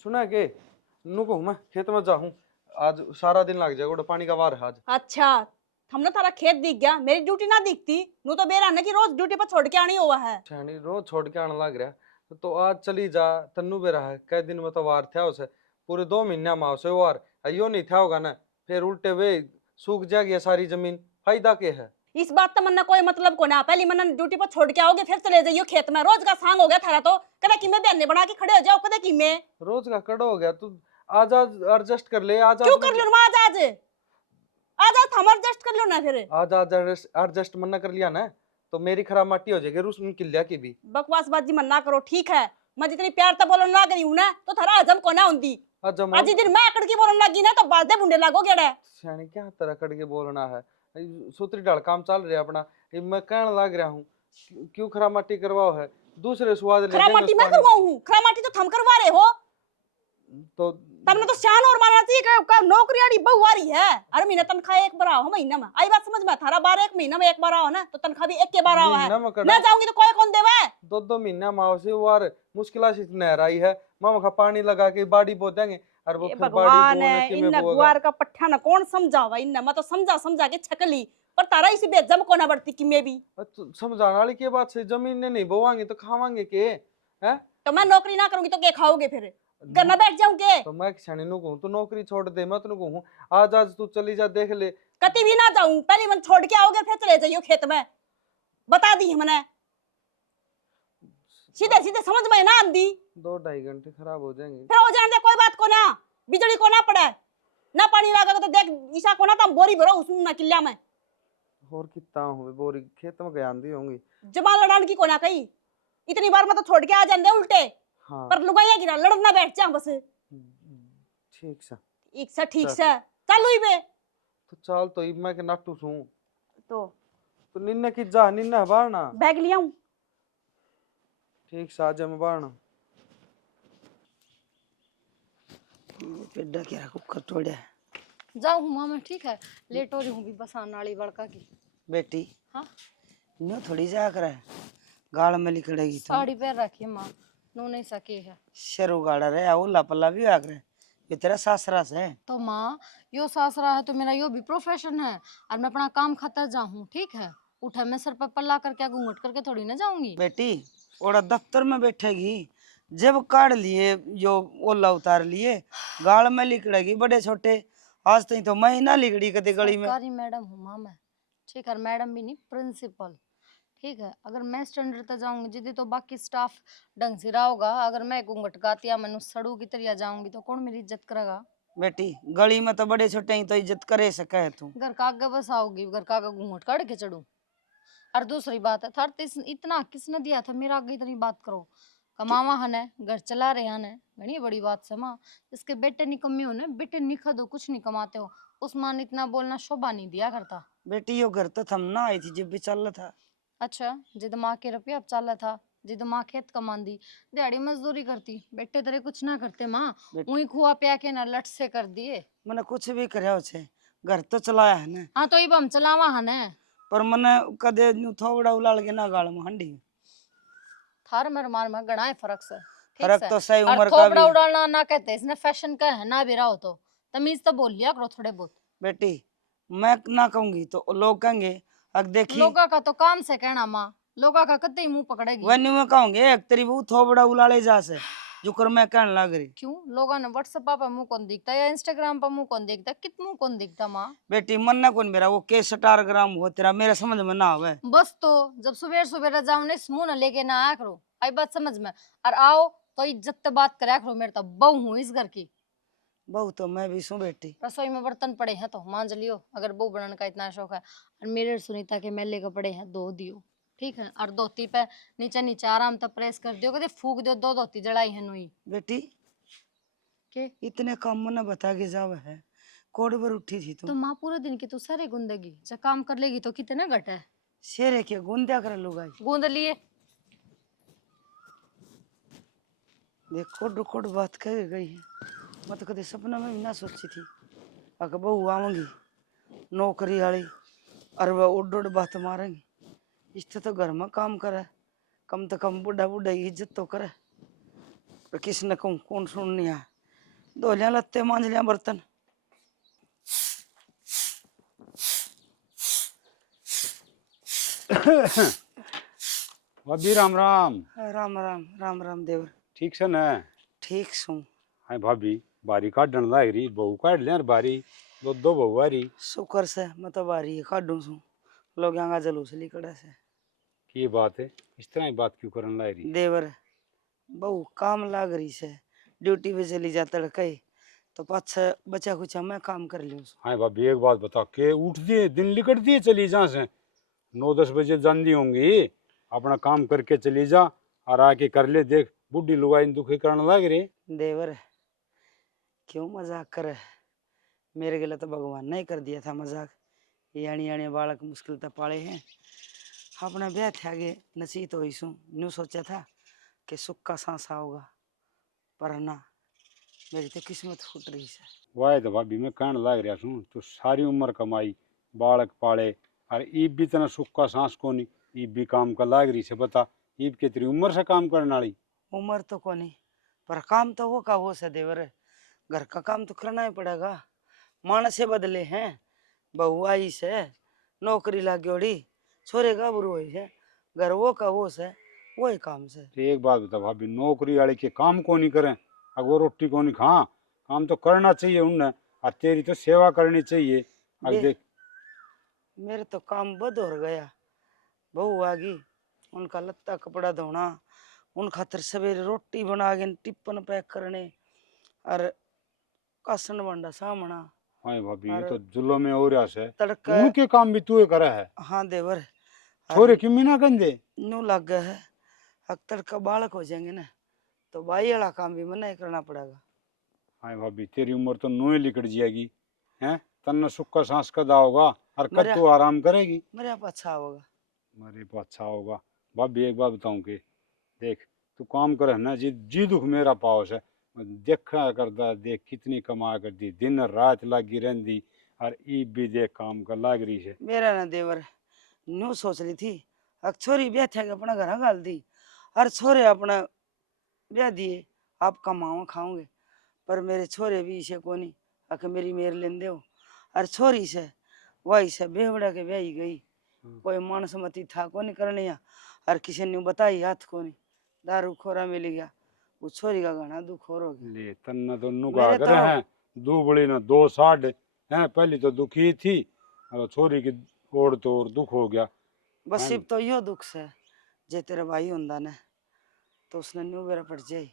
सुना के नु कहूँ मैं खेत में जाऊँ। आज सारा दिन लग जाएगा, पानी का वार है आज। अच्छा, हमने तारा खेत दिख गया, मेरी ड्यूटी ना दिखती। नु तो बेरा ने कि रोज ड्यूटी पर छोड़ के आनी हुआ है। छानी रोज छोड़ के आने लग रहा तो आज चली जा। तन्नू बेरा है कई दिन में तो वार था उसे, पूरे 2 महीना में उसे वार यो नहीं था होगा ना। फिर उल्टे वे सूख जाएगी सारी जमीन, फायदा क्या है। इस बात तो मन्ना कोई मतलब को ना, पहली मन्ना ड्यूटी पर छोड़ के आओगे फिर चले जाइयो खेत में। रोज का सांग हो गया थारा तो, कदे कि मैं बहने बना के खड़े हो जाओ, कदे कि मैं रोज का कड़ा हो गया तू। आज आज एडजस्ट कर ले। आज क्यों कर लो आज आज आज आज हम एडजस्ट कर लो ना। फिर आज आज एडजस्ट मना कर लिया ना तो मेरी खराब माटी हो जाएगी रूस में किल्लिया की भी। बकवासबाजी मन्ना करो, ठीक है। मैं जितनी प्यार तो बोलन ना करी हूं ना तो थारा हजम को ना हुंदी। आज दिन मैं अकड़ के बोलन लगी ना तो बादे बुंडे लागो गेड़े। सियानी क्या तरह कड़ के बोलना है। सूत्री डाल काम चल रहा अपना। मैं कहने लग रहा हूँ क्यों खराब माटी करवाओ है, दूसरे स्वाद ले खराब माटी मैं करवाऊं हूं? खराब माटी तो थम करवा रहे हो। तो तमने तो शान और मानना चाहिए कि नौकरी वाली बहू आ रही है। अरे महीने तनख्वाह एक बार आओ महीना में, आई बात समझ में? थारा 12 महीना में एक बार आओ ना तो तनख्वाह भी एक के बार आओ है। ना जाऊंगी तो कोई कौन देवे? 2 महीना माओ से वार मुश्किल से नहर आई है। मामा का पानी लगा के बाड़ी बो देंगे और वो फिर बाड़ी बोने की में बोगा। गुआर का पट्ठा ना कौन समझावा इन्ना, मैं तो समझा समझा के छकली पर तारा इसी बेजम को ना बढ़ती कि मैं भी समझाने वाली की बात से। जमीन ने नहीं बोवांगे तो खावांगे के हैं? तो मैं नौकरी ना करूंगी तो क्या खाओगे? फिर घर ना बैठ जाऊंगे तो मैं क्षणी नु कहूं तू नौकरी छोड़ दे, मैं तू कहूं आज आज तू चली जा देख ले। कति भी ना जाऊं, पहले मन छोड़ के आओगे फिर चले जाइयो खेत में, बता दी हमने। सीधे सीधे समझ में ना आंदी। 2-2.5 घंटे खराब हो जाएंगे। फिर हो जाने दे, कोई बात को ना। बिजली को ना पड़े ना पानी लगा तो देख ईशा को ना तुम बोरी भरो उसमें ना किल्ला में। और कितना हुए बोरी खेत में गया आंधी होंगी। जमाल लड़ान की को ना कही, इतनी बार मैं तो छोड़ के आ जाने उल्टे। हाँ। पर लुगाइया गिरा लड़ना बैठ जा बस। ठीक सा एक सा ठीक सा चल हुई बे तो चल तो मैं के नाटू सू तो निन्ने की जा निन्ने बारना बैग लिया हूं। ठीक सा आज मैं बारना पेड़ा क्या कुकर तोड़ा जाऊँ मामा, ठीक है लेट हो रही हूँ भी बस आने वाली बड़का की। बेटी हाँ नो थोड़ी जा कर गाल में लिखड़ेगी तो साड़ी पहन रखी है माँ, नो नहीं सके है शरू गाड़ा रहे ओला पल्ला भी आकर ये तेरा सासरा से। तो माँ यो सासरा है तो मेरा यो भी प्रोफेशन है और मैं अपना काम खातर जाऊँ, ठीक है। उठा मैं सर पर पल्ला करके घूंघट करके थोड़ी ना जाऊंगी। बेटी ओड़ा दफ्तर में बैठेगी जब काट लिए जो ओला उतार लिए गाल में लिखड़ेगी बड़े छोटे। आज तक तो महीना लिखड़ी कभी गली में। सरकारी मैडम हूँ माँ मैं, ठीक है। मैडम भी नहीं प्रिंसिपल, ठीक है। अगर मैं स्टैंडर्ड तक जाऊंगी जिदी तो बाकी स्टाफ ढंग से रहा होगा। अगर मैं घूंघट गाती या मैं सड़ू की तरह जाऊंगी तो कौन मेरी इज्जत करेगा? बेटी गली में तो बड़े छोटे ही तो इज्जत करे सके है तू। घर का आगे बस आओगी, घर का आगे घूंघट काट के चढ़ू। और दूसरी बात है थर इतना किसने दिया था मेरा आगे इतनी बात करो? कमावा हने घर चला रहे हने घनी बड़ी बात से माँ। इसके बेटे निकम्मे हो ना, बेटे निखद हो कुछ नहीं कमाते हो, उस माँ ने इतना बोलना शोभा नहीं दिया करता। बेटी यो घर तो थम ना आई थी जब भी चल रहा था। अच्छा जिद माँ के रुपया अब चल था, जिद माँ खेत कमांदी दिहाड़ी मजदूरी करती, बेटे तेरे कुछ ना करते माँ। वही खुआ पिया के ना लट से कर दिए। मैंने कुछ भी करया छे घर तो चलाया है ना। हाँ तो इब हम चलावा हने पर मने कदे थोड़ा उलाल के ना गाल में हंडी थार मेरे मार में गणा है फर्क से। फर्क तो सही उम्र का थोबड़ा भी। उड़ाना ना कहते, इसने फैशन का है ना भी रहा हो तो तमीज तो बोल लिया करो थोड़े बहुत। बेटी मैं ना कहूंगी तो लोग कहेंगे अब देखी लोगा का तो काम से कहना माँ, लोगा का कत्ते ही मुंह पकड़ेगी। वह नहीं मैं कहूंगे एक तेरी वो थोबड़ा उलाले जा से जो कर मैं कहने लग रही। क्यों लोगा ने व्हाट्सएप पर मुंह कौन दिखता या इंस्टाग्राम पर मुंह कौन दिखता, कित मुंह कौन दिखता माँ? बेटी मन ना कौन मेरा वो के स्टार ग्राम हो तेरा मेरा समझ में ना आवे। बस तो जब सुबह सुबह जाओ ने मुंह न लेके ना आया करो, आई बात समझ में। और आओ तो इज्जत बात करा करो, मेरे तो बहू हूँ इस घर की। बहू तो मैं भी सू बेटी। रसोई में बर्तन पड़े हैं तो मांज लियो अगर बहू बनाने का इतना शौक है। और मेरे सुनीता के मेले कपड़े हैं धो दियो, ठीक है। और धोती पे नीचे नीचे आराम तक प्रेस कर दियो, कदे फूक दियो, दो धोती जलाई है नुई बेटी के इतने काम मन बता के जावे है कोड पर उठी थी तो माँ पूरे दिन की तू सारे गूंदेगी, जब काम कर लेगी तो कितना घट है। शेरे के गुंद्या कर लुगाई गूंद लिए देख कोड कोड बात कह गई है। मैं तो कदे सपना में भी ना सोची थी अगर बहू आऊंगी नौकरी वाली और वह उड़ उड़ बात मारेंगी। इससे तो घर में काम करे कम तो कम बुढ़ा बुढ़ा की इज्जत तो करे। पर किस न कहूँ कौन सुननी है। धो लिया लत्ते, मांज लिया बर्तन। भाभी राम राम। राम राम राम राम देवर। ठीक से न? ठीक सू। हाय भाभी बारी काटन लाग रही, बहू काट ले बारी, दो दो बहू आ रही। शुक्र से मैं तो बारी काटू सू, लोग यहाँ जलूस लिकड़ा से। की बात है, इस तरह की बात क्यों करन लाग रही? देवर बहु काम लाग रही से, ड्यूटी पे चली जा तड़के, तो पाछा बचा कुछ मैं काम कर लियो। हाय भाभी एक बात बता के उठ दिए दिन लिकट दिए चली जा से 9-10 बजे जानी होंगी, अपना काम करके चली जा और आके कर ले। देख बुढ़ी लुगाई दुखी करने लग रही। देवर क्यों मजाक करे, मेरे गले तो भगवान ने ही कर दिया था मजाक। यानी यानी बालक मुश्किल तो पाले हैं, अपना ब्याह थे आगे नसीब तो ही सू। न्यू सोचा था कि सुख का सांसा होगा, पर ना, मेरी तो किस्मत फूट रही है। वाह तो भाभी मैं कहने लग रहा हूँ, तू सारी उम्र कमाई, बालक पाले, और ईब भी तना सुख का सांस को नहीं, ईब भी काम का लाग रही से। बता ईब के तेरी उम्र से काम करने वाली। उम्र तो को नहीं, पर काम तो वो का वो से देवर। घर का काम तो करना ही पड़ेगा, मानस से बदले हैं। बहू आई से, नौकरी लाग गयोड़ी, छोरे गाभरू हुई है, घर वो का वो से, वही काम से। तो एक बात बता भाभी, नौकरी वाले के काम को नहीं करें, अगर वो रोटी को नहीं खा, काम तो करना चाहिए उनने, और तेरी तो सेवा करनी चाहिए। अब देख मेरे तो काम बद हो गया। बहू आ गई, उनका लत्ता कपड़ा धोना, उन खातर सवेरे रोटी बना के टिप्पन पैक करने, और कासन बंडा सामना। हाँ भाभी ये और तो जुल्म में हो रहा है, तड़का। उनके काम भी तू करा है। हाँ देवर, छोरे की मीना कंदे न्यू लग गया है, अख्तर का बालक हो जाएंगे ना, तो बाई वाला काम भी मना ही करना पड़ेगा। हाँ भाभी तेरी उम्र तो नोए लिकट जाएगी, हैं तन्ना सुख का सांस कदा होगा, और कब मेरा- तू आराम करेगी। मेरे आप अच्छा होगा। मेरे को अच्छा होगा। भाभी एक बात बताऊं के, देख तू काम करे ना, जी जी दुख मेरा पाओस है, देखा करता, देख कितनी कमा करती, दिन रात लागी रहती, और ई भी देख काम कर लाग रही है। मेरा ना देवर न्यू सोच रही थी, अक छोरी ब्याह थे अपना घर गाल दी, और छोरे अपना ब्याह दिए, आप कमाओ खाओगे, पर मेरे छोरे भी इसे को नहीं, अक मेरी मेर लेन दो, और छोरी से वही से बेवड़ा के ब्याही गई। कोई मानस मती था को नहीं करने, और किसी ने बताई हाथ को नहीं, दारू खोरा मिल गया, वो छोरी का घना दुख हो गया। ले तन्ना तो नुका मेरे करे तो- हैं, दो बड़ी ना दो साढ़ हैं, पहली तो दुखी थी, और छोरी की ओर तो और दुख हो गया। बस हाँ। सिर्फ तो यो दुख से, जे तेरे भाई होंदा ने, तो उसने न्यू बेरा पड़ जाई,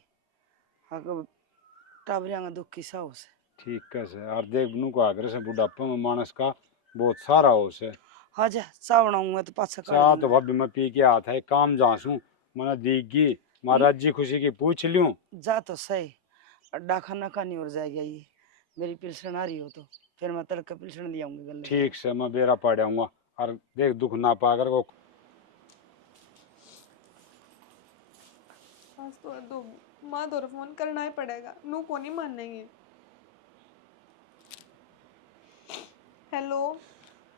अगर टाबरिया का दुख किसा हो से। ठीक है से, और देख नुका करे से बुढ़ापे में मानस का बहुत सारा हो से। हाँ जा चा बनाऊंगा तो पाछा चा काट तो दूंगा। भाभी मैं पी के आता है, काम जासू मैंने दीगी महाराज जी खुशी की पूछ लियूं। जा तो सही, अड्डा खाना खानी और जाएगा ये, मेरी पिलसन आ रही हो तो फिर मैं तड़के पिलसन दिया गले। ठीक से मैं बेरा पड़ आऊंगा, और देख दुख ना पाकर को। आज तो दो माँ दो फोन करना ही पड़ेगा, नू को नहीं मानेंगे। हेलो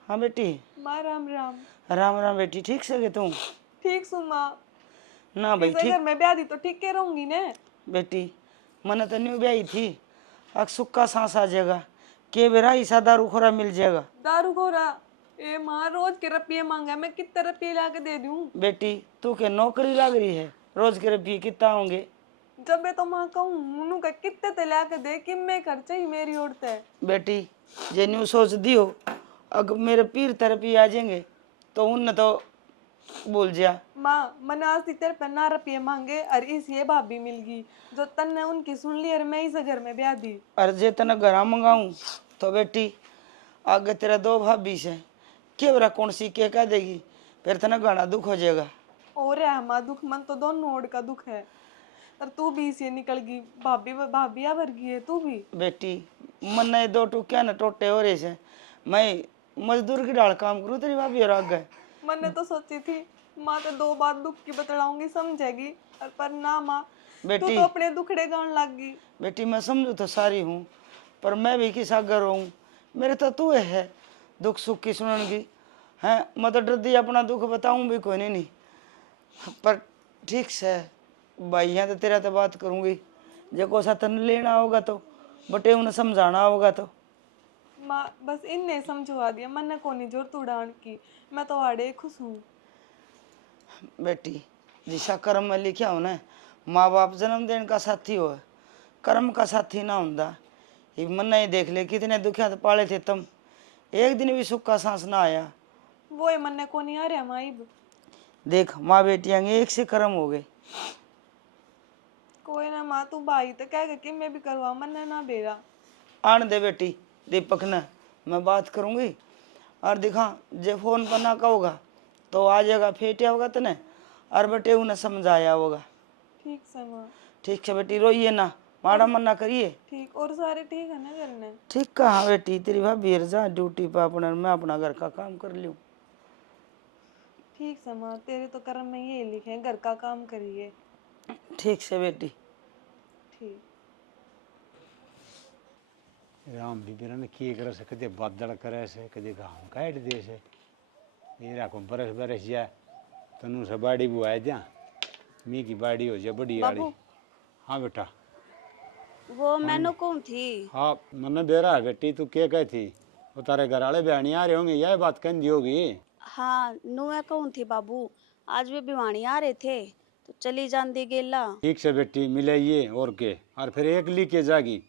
हाँ बेटी। माँ राम राम। राम राम बेटी, ठीक से गे तू? ठीक सु माँ, ना भाई इसे ठीक। घर में ब्याह दी तो ठीक के रहूंगी ने। बेटी मन तो न्यू ब्याही थी, अब सुख का सांस आ जाएगा, के बेरा ईसा दारू खोरा मिल जाएगा। दारू खोरा ए माँ, रोज के रुपये मांगा, मैं कितने रुपये ला के दे दूं? बेटी तू के नौकरी लग रही है, रोज के रुपये कितना होंगे? जब मैं तो माँ कहूँ उन्हों का कितने ते ला के दे कि मैं खर्चे ही मेरी ओरते है। बेटी जे न्यू सोच दियो, अगर मेरे पीर तरफी आ जाएंगे तो उन तो बोल जा। माँ मैंने आज तेरे पे ना रुपये मांगे और इस ये भाभी मिल गई जो तन ने उनकी सुन ली और मैं इस घर में ब्याह दी। और जे तना घर मंगाऊं तो बेटी आगे तेरा दो भाभी से के बरा कौन सी के कह देगी, फिर तना घना दुख हो जाएगा। और है माँ, दुख मन तो दोनों ओर का दुख है, और तू भी इसे निकल गई, भाभी भाभी आ भर गई है तू भी। बेटी मन ने दो टुकिया न टोटे हो रहे से, मैं मजदूर की डाल काम करूँ तेरी भाभी और आगे। मैंने तो सोची थी माँ तो दो बात दुख की बतलाऊंगी समझेगी, और पर ना माँ तू बेटी तो अपने दुखड़े गान लग गई। बेटी मैं समझू तो सारी हूँ, पर मैं भी किस अगर हूँ, मेरे तो तू है दुख सुख की सुनन की है। मैं तो डर दी अपना दुख बताऊँ भी कोई नहीं, पर ठीक से भाई यहाँ तो तेरा तो बात करूँगी, जेको सा तन लेना होगा तो बटे उन्हें समझाना होगा तो। माँ बस इनने समझवा दिया, मन को नहीं जरूरत उड़ान की, मैं तो आड़े खुश हूँ। बेटी जिसा कर्म में लिखा हो ना, माँ बाप जन्म देने का साथी हो, कर्म का साथी ना होता। ये मन ही देख ले कितने दुखिया तो पाले थे तुम, एक दिन भी सुख का सांस ना आया। वो ही मन को नहीं आ रहा माइब। देख माँ बेटियां एक से कर्म हो गए। कोई ना माँ, तू भाई तो कह कि मैं भी करवा, मन ना बेरा। आन दे बेटी दीपक ने, मैं बात करूंगी और दिखा जे फोन पर ना कहोगा तो आ जाएगा फेटिया होगा तने, और बेटे उन्हें समझाया होगा। ठीक से माँ। ठीक है बेटी, रोइए ना, माड़ा मन ना करिए। ठीक, और सारे ठीक है ना घर में? ठीक कहा बेटी, तेरी भाभी जा ड्यूटी पर अपना, मैं अपना घर का काम कर लूँ। ठीक से माँ, तेरे तो कर्म में ये लिखे हैं, घर का काम करिए। ठीक से बेटी। ठीक। राम बीबीरा ने किए करे से, कदे बादल करे से, कदे घाम काट दे से। मेरा को बरस बरस जाए तनु से बाड़ी बुआए जा, मी की बाड़ी हो जाए बड़ी वाली। हाँ बेटा। वो मैंने कौन थी? हाँ मन बेरा है बेटी, तू क्या कही थी? वो तारे घर वाले बयानी आ रहे होंगे, यह बात कहनी होगी। हाँ नुआ कौन थी बाबू, आज भी भिवानी आ रहे थे तो चली जान दी गेला। ठीक से बेटी मिलाइए और के, और फिर एक ली के जागी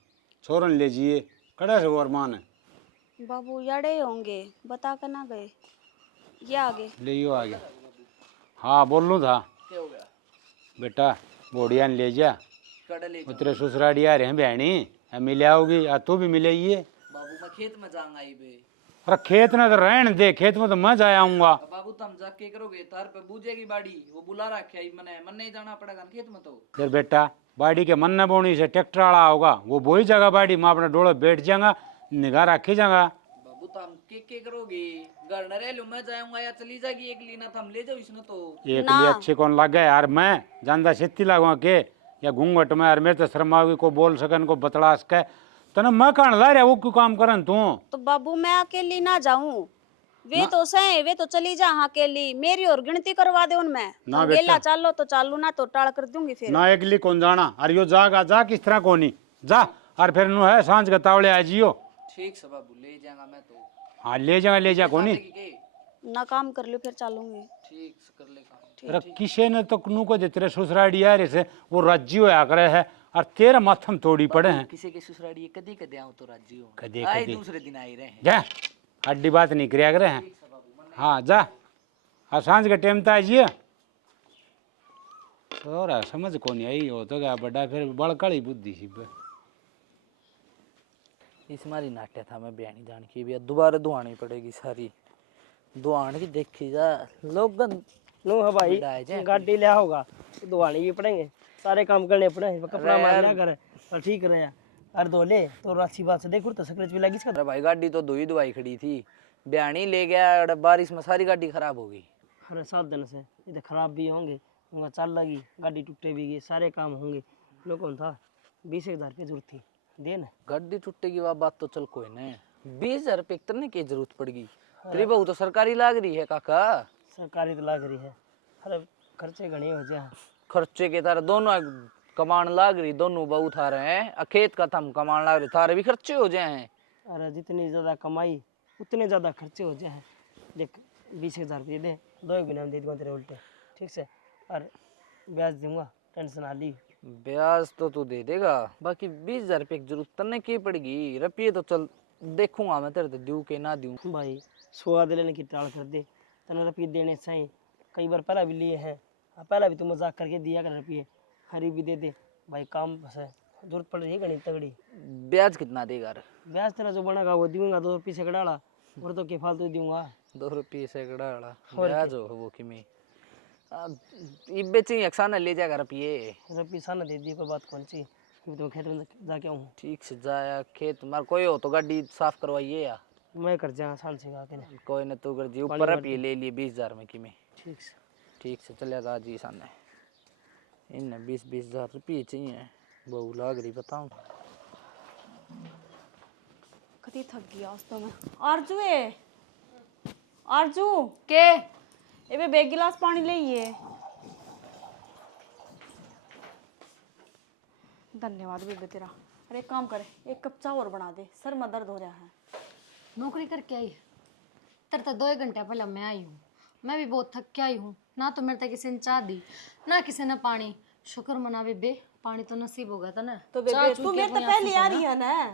छोरन ले जाइए, कड़ा से और मान है। बाबू याड़े होंगे, बता कर ना गए, ये आगे ले यो आ गया। हाँ बोलूँ था बेटा, बोड़िया ने ले जा, तेरे ससुराड़ी आ रहे हैं बहनी, मिले आओगी, तू भी मिलेगी। बाबू मैं खेत में जाऊंगा आई बे। अरे खेत में तो रहने दे, खेत में तो मैं जा आऊंगा। बाबू तुम जाके करोगे, तार पे बूझेगी बाड़ी, वो बुला रखा है, मन नहीं जाना पड़ेगा केत में तो। फिर बेटा बाड़ी के मन न बोनी से ट्रैक्टर वाला होगा, वो बोई जाएगा बाड़ी, मैं अपने डोले बैठ जाऊंगा, निगाह रखी जाऊंगा। बाबू तुम के करोगे, घर न रह लो, मैं जाऊंगा या चली जाएगी एक लीना, थम ले जाओ इसने तो। एक लिए अच्छे कौन लग गए यार, मैं जानदा सित्ती लगवा के या घूंघट में, यार मैं तो शर्मावी को बोल सकन को बतला सके, तने मैं कहाँ ला रहा वो क्यों काम करन तू? तो बाबू मैं अकेली ना जाऊं, वे तो सहे, वे तो चली जा अकेली, मेरी और गिनती करवा दे उनमें। ना तो गेला चालो तो चालू, ना तो टाल कर दूंगी फिर। ना एक लिए कौन जाना, अरे यो जागा जा किस तरह कोनी जा, और फिर नु है सांझ का तावड़े आ जियो। ठीक से बाबू ले जाऊंगा मैं तो। हाँ ले जा, ले जा कोनी, ना काम कर लो फिर चालूंगी। ठीक से कर ले काम। अरे किसी ने तो कनु को तेरे ससुराड़ी आ रहे से वो राज्य होया करे है, और तेरे माथम तोड़ी पड़े हैं। किसी के ससुराड़ी कदी कदे आऊं तो राज्य हो, कदे आए कदे दूसरे दिन आई रहे हैं। जा, अड्डी बात नहीं करिया करे हैं। हाँ जा, हाँ सांझ के टाइम तो आइए। और समझ को नहीं आई हो तो क्या बड़ा, फिर बड़कड़ी बुद्धि सी इस मारी नाट्य था, मैं बयानी जान की भी दोबारा दुआनी पड़ेगी सारी, दुआन की देखी जा लोग नो है भाई, गाड़ी लिया होगा तो दुआनी भी पड़ेंगे, सारे काम करने पड़े, कपड़ा मारना कर और ठीक रहे और धो ले तो अच्छी बात से देखो तो सकरेच भी लगी इसका। अरे भाई गाड़ी तो धोई धुआई खड़ी थी, बयानी ले गया और बारिश में सारी गाड़ी खराब हो गई। अरे 7 दिन से ये तो खराब भी होंगे, उनका चल लगी, गाड़ी टूटे भी गई, सारे काम होंगे। लोग कौन था 20,000 रुपये जरूरत थी, दे ना। गाड़ी टूटेगी वह बात तो चल कोई नहीं, 20,000 रुपये करने की जरूरत पड़ेगी। तेरी बहू तो सरकारी लाग रही है काका। सरकारी तो लाग रही है, अरे खर्चे घने हो जाए। खर्चे के तारे दोनों कमान लाग रही, दोनों बहू था रहे हैं, खेत का थम कमान लाग रही, थारे भी खर्चे हो जाए हैं। अरे जितनी ज़्यादा कमाई उतने ज़्यादा खर्चे हो जाए। देख 20,000 रुपये दे, 2 महीने में दे दूँगा तेरे उल्टे, ठीक से, और ब्याज दूंगा, टेंशन आ ली। ब्याज तो तू दे देगा, बाकी 20,000 रुपये की जरूरत तने की पड़ेगी। रुपये तो चल देखूंगा मैं तेरे, तो दूँ के ना दूँ भाई स्वाद लेने की टाल कर दे, तने रुपये देने सही, कई बार पहला भी लिए हैं, पहला भी तू मजाक करके दिया कर रुपये, हरी भी दे दे भाई, काम बस है, जरूरत पड़ रही है घनी तगड़ी। ब्याज कितना देगा? ब्याज तेरा जो बनेगा वो दूंगा, 2 रुपये से कड़ाला, और तो के फालतू दूंगा। 2 रुपये से कड़ा ब्याज हो वो कि में बेची अक्साना ले जाएगा रुपये साना दे दी, कोई बात कौन सी, तो खेत में जाके आऊँ। ठीक से जाया खेत मार, कोई हो तो गाड़ी साफ करवाइए या मैं कर जा आसान से गा के ना। कोई न तू कर जी, ऊपर रुपये ले लिए 20,000 में कि में। ठीक से, ठीक से चले जा जी सामने, इन 20,000 रुपये चाहिए, बहू लाग रही बताऊँ। कति थक गया उस तो मैं। आरजू है, आरजू के एबे बेग गिलास पानी ले ये धन्यवाद बेबे तेरा। अरे एक काम करे, एक कप चाय और बना दे, सर में दर्द हो रहा है। नौकरी करके आई है तेरे तो 2 घंटे पहले मैं आई हूँ। मैं भी बहुत थक के आई हूँ। ना तो मेरे तक किसी ने चाय दी ना किसी ने पानी। शुक्र मना बेबे, पानी तो नसीब हो गया था ना। तो चाय बेबे चूर तू के मेरे तो अपनी आँख पहली से आ पीना। रही है ना,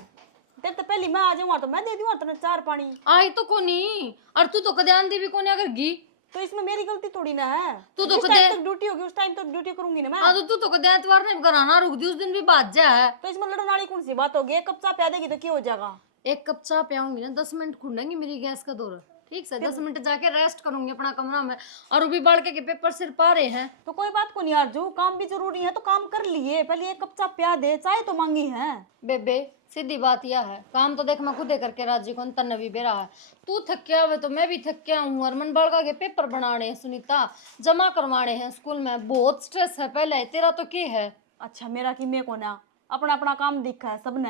तेरे तो पहली मैं आ जाऊंगा तो मैं दे दूंगा तेरे चार पानी। आई तो कोनी और तू तो कदे आंदी भी कोनी अगर गी। तो इसमें मेरी गलती थोड़ी ना है। तू तो जिस कदे टाइम तक ड्यूटी होगी उस टाइम तक ड्यूटी करूंगी ना मैं। हाँ तो तू तो कदे एतवार ने कराना रुक दी उस दिन भी बात जा है। तो इसमें लड़ने वाली कौन सी बात होगी? एक कप चाय पिला देगी तो क्या हो जाएगा? 1 कप चाय पियाऊंगी ना 10 मिनट खुलेंगी मेरी गैस का दौर। ठीक से 10 मिनट जाके रेस्ट करूंगी अपना कमरा में। और अभी बाल के पेपर सिर पा रहे हैं। तो कोई बात को नहीं यार, जो काम भी जरूरी है तो काम कर लिए, पहले एक कप चाय पिला दे, चाय तो मांगी है। बेबे सीधी बात यह है, काम तो देख मैं खुदे करके राजी को तन्ने भी बेरा है। तू थक गया हुआ तो मैं भी थक गया हूँ। और मन बालका के पेपर बनाने हैं सुनीता, जमा करवाने हैं स्कूल में, बहुत स्ट्रेस है। पहले तेरा तो क्या है? अच्छा मेरा कि मैं को ना अपना अपना काम दिखा है सबने।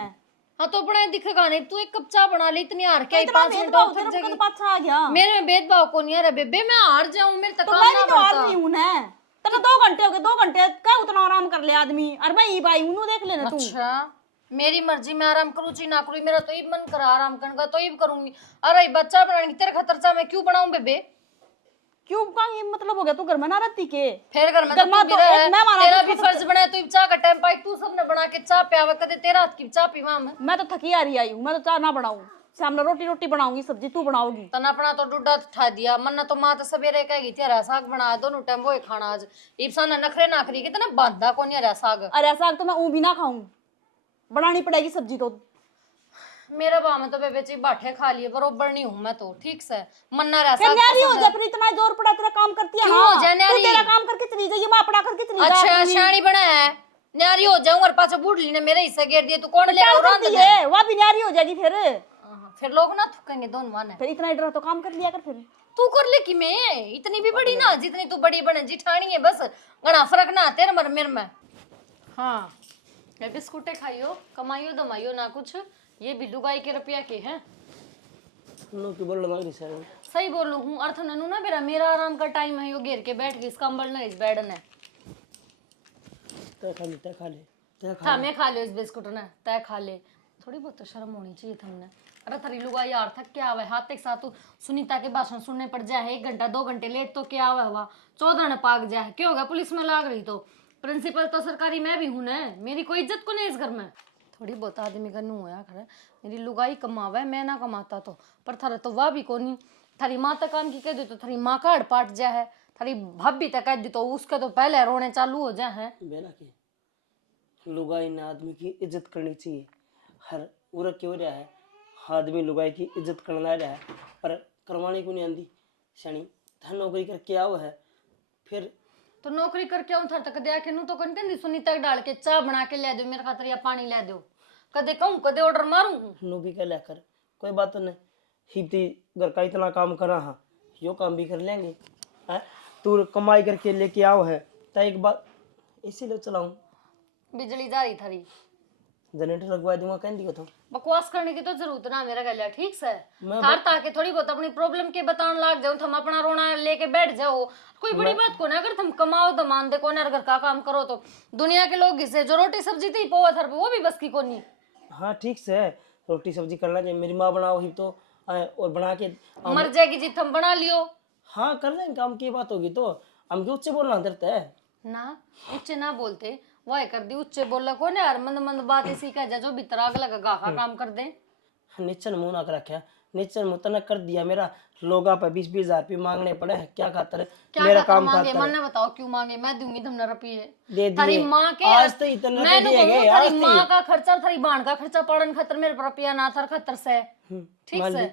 हाँ तो अपना दिखेगा नहीं। तू 1 कप चाय बना ली, इतनी हार क्या तो इतना 5 मिनट भेदभाव और तेरे थक को जाएगी। कद पाछा आ गया। मेरे में भेदभाव को नहीं आ रहा बेबे, मैं हार जाऊं मेरे तक तो काम मैं ना भी तो बढ़ता। आदमी हूं ना, तेरे 2 घंटे हो गए, 2 घंटे क्या उतना आराम कर ले आदमी? और मैं ई भाई हूं, देख लेना तू। अच्छा मेरी मर्जी, मैं आराम करूँ ची ना करूँ, मेरा तो ही मन करा आराम करने का तो ही करूंगी। अरे बच्चा बनाने तेरे खातर चाह मैं क्यों बनाऊं बेबे? क्यों का ये मतलब हो गया? तू घर में ना रहती के? फिर घर में घर तो में तू भी तो रहे एक मेहमान तेरा आता भी तो फर्ज बना है। तू चाह का टाइम पाई, तू सबने बना के चाह पियावे, कदे तेरा हाथ की चाह पीवा मैं। तो थकी आ रही आई हूँ, मैं तो चाय ना बनाऊं, सामने रोटी रोटी बनाऊंगी, सब्जी तू बनाओगी। तना अपना तो डुडा ठा दिया मन तो माँ तो सवेरे कहेगी तेरा साग बना दोनों टाइम वो खाना। आज इब्सान ने नखरे ना करी कितना बांधा को नहीं रहा साग। अरे साग तो मैं ऊं भी ना खाऊं, बनानी पड़ेगी सब्जी तो। मेरे बा में तो बेबे ची बाठे खा लिए बरोबर नहीं हूं मैं तो ठीक से मन ना रहा फिर साग न्यारी हो पसंद जा, है। फिर इतना जोर पड़ा तेरा काम करती है क्यों ना, हो जाए तू न्यारी? तेरा काम करके चली जाइए, मैं अपना करके चली अच्छा जाऊंगी। शानी बना है न्यारी हो जाऊं और पाछा बूढ़ ली ने मेरे हिस्से घेर दिए। तू कौन ले क्या रहा करती है? वह भी न्यारी हो जाएगी फिर। फिर लोग ना थकेंगे दोनों माने। फिर इतना डर तो काम कर लिया कर फिर। तू कर ले कि मैं इतनी भी बड़ी ना जितनी तू बड़ी बने जिठानी है बस घना फर्क ना तेरे मर मेरे में। हाँ ये बिस्कुटे खाइयो कमाइयो दमाइयो ना कुछ, ये भी लुगाई के रुपया के हैं। नो की बोल रहा सर। सही बोलू हूँ अर्थ ननू ना मेरा आराम का टाइम है। यो घेर के बैठ गई इस कंबल ने इस बेड ने। तय खा ले तय खा ले तय खा था मैं खा लो इस बिस्कुट ने, तय खा ले। थोड़ी बहुत तो शर्म होनी चाहिए तुमने। अरे थारी लुगाई यार थक क्या हुआ है? हाथ एक साथ तू सुनीता के भाषण सुनने पड़ जाए 1 घंटा 2 घंटे लेट तो क्या हुआ 14 ने पाक जाए क्यों होगा? पुलिस में लाग रही तो प्रिंसिपल तो सरकारी मैं भी हूं ना, मेरी कोई इज्जत को नहीं इस घर में। थोड़ी बहुत आदमी का नू है खरे, मेरी लुगाई कमावा है मैं ना कमाता तो। पर थारा तो वाह भी कोनी, थारी माँ तक काम की कह दो तो थारी माँ का पाट जा है, थारी भाभी तक कह दी तो उसके तो पहले रोने चालू हो जाए हैं। बेना की लुगाई ने आदमी की इज्जत करनी चाहिए। हर उरा क्यों रहा है आदमी लुगाई की इज्जत करना रहा है पर करवाने को नहीं आंदी। शनि धन नौकरी करके आओ है फिर तो नौकरी करके आऊं थार तक दे के नू तो कन कहंदी सुनीता के डाल के चाय बना के ले दो मेरे खातर या पानी ले दो। कदे कहूं कदे ऑर्डर मारूं। नो भी कह लेकर कोई बात नहीं, हिप्ती घर का इतना काम करा हाँ यो काम भी कर लेंगे। है तू कमाई करके लेके आओ है तो एक बात इसीलिए चलाऊं बिजली जा रही थारी जनरेटर लगवा दूंगा कह दी तो बकवास करने की तो जरूरत ना मेरा गला ठीक से। मैं थार ताके थोड़ी बहुत अपनी प्रॉब्लम के बताने लाग जाओ तुम अपना रोना लेके बैठ जाओ। कोई बड़ी बात को ना अगर तुम कमाओ दमान दे कोने घर का काम करो तो दुनिया के लोग इसे जो रोटी सब्जी थी पोवा थर वो भी बस की कोनी। हाँ ठीक से रोटी सब्जी करना चाहिए मेरी माँ बनाओ ही तो और बना के मर जाएगी जी तुम बना लियो। हाँ कर लेंगे काम की बात होगी तो हम क्यों उससे बोलना डरता है ना उच्च ना बोलते वह कर दी उच्च बोला को ना यार मंद मंद बात इसी का जा जो भीतर आग लगा गा का काम कर दे। निश्चन मुंह ना कर रखा निश्चन मुंह तनक कर दिया मेरा लोगा पे 20-20 हजार रुपये मांगने पड़े हैं क्या खातर क्या मेरा खातर काम मांगे खातर मन ने बताओ क्यों मांगे मैं दूंगी तुमने रुपये दे थारी दिए माँ के आज तो इतना मैं दे दिए गए आज थारी माँ का खर्चा और थारी बाण का खर्चा पड़न खतर मेरे रुपया ना थार खतर से ठीक मान से। ली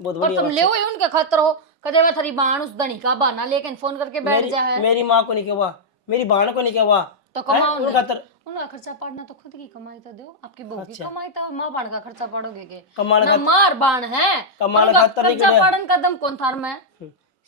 बहुत और बढ़िया तुम बात ले हुए उनके खातर हो कदे मैं थारी बाण उस धनी का बहाना लेकिन फोन करके बैठ मेरी जा है मेरी माँ को नहीं कहवा मेरी बहन को नहीं कहवा तो कमाओ उनका खातर उनका खर्चा पड़ना तो खुद की कमाई तो दो आपकी बहू की कमाई तो माँ बाण का खर्चा पड़ोगे के कमाल ना मार बाण है कमाल उनका खातर खर्चा निकल पड़न कदम कौन थार में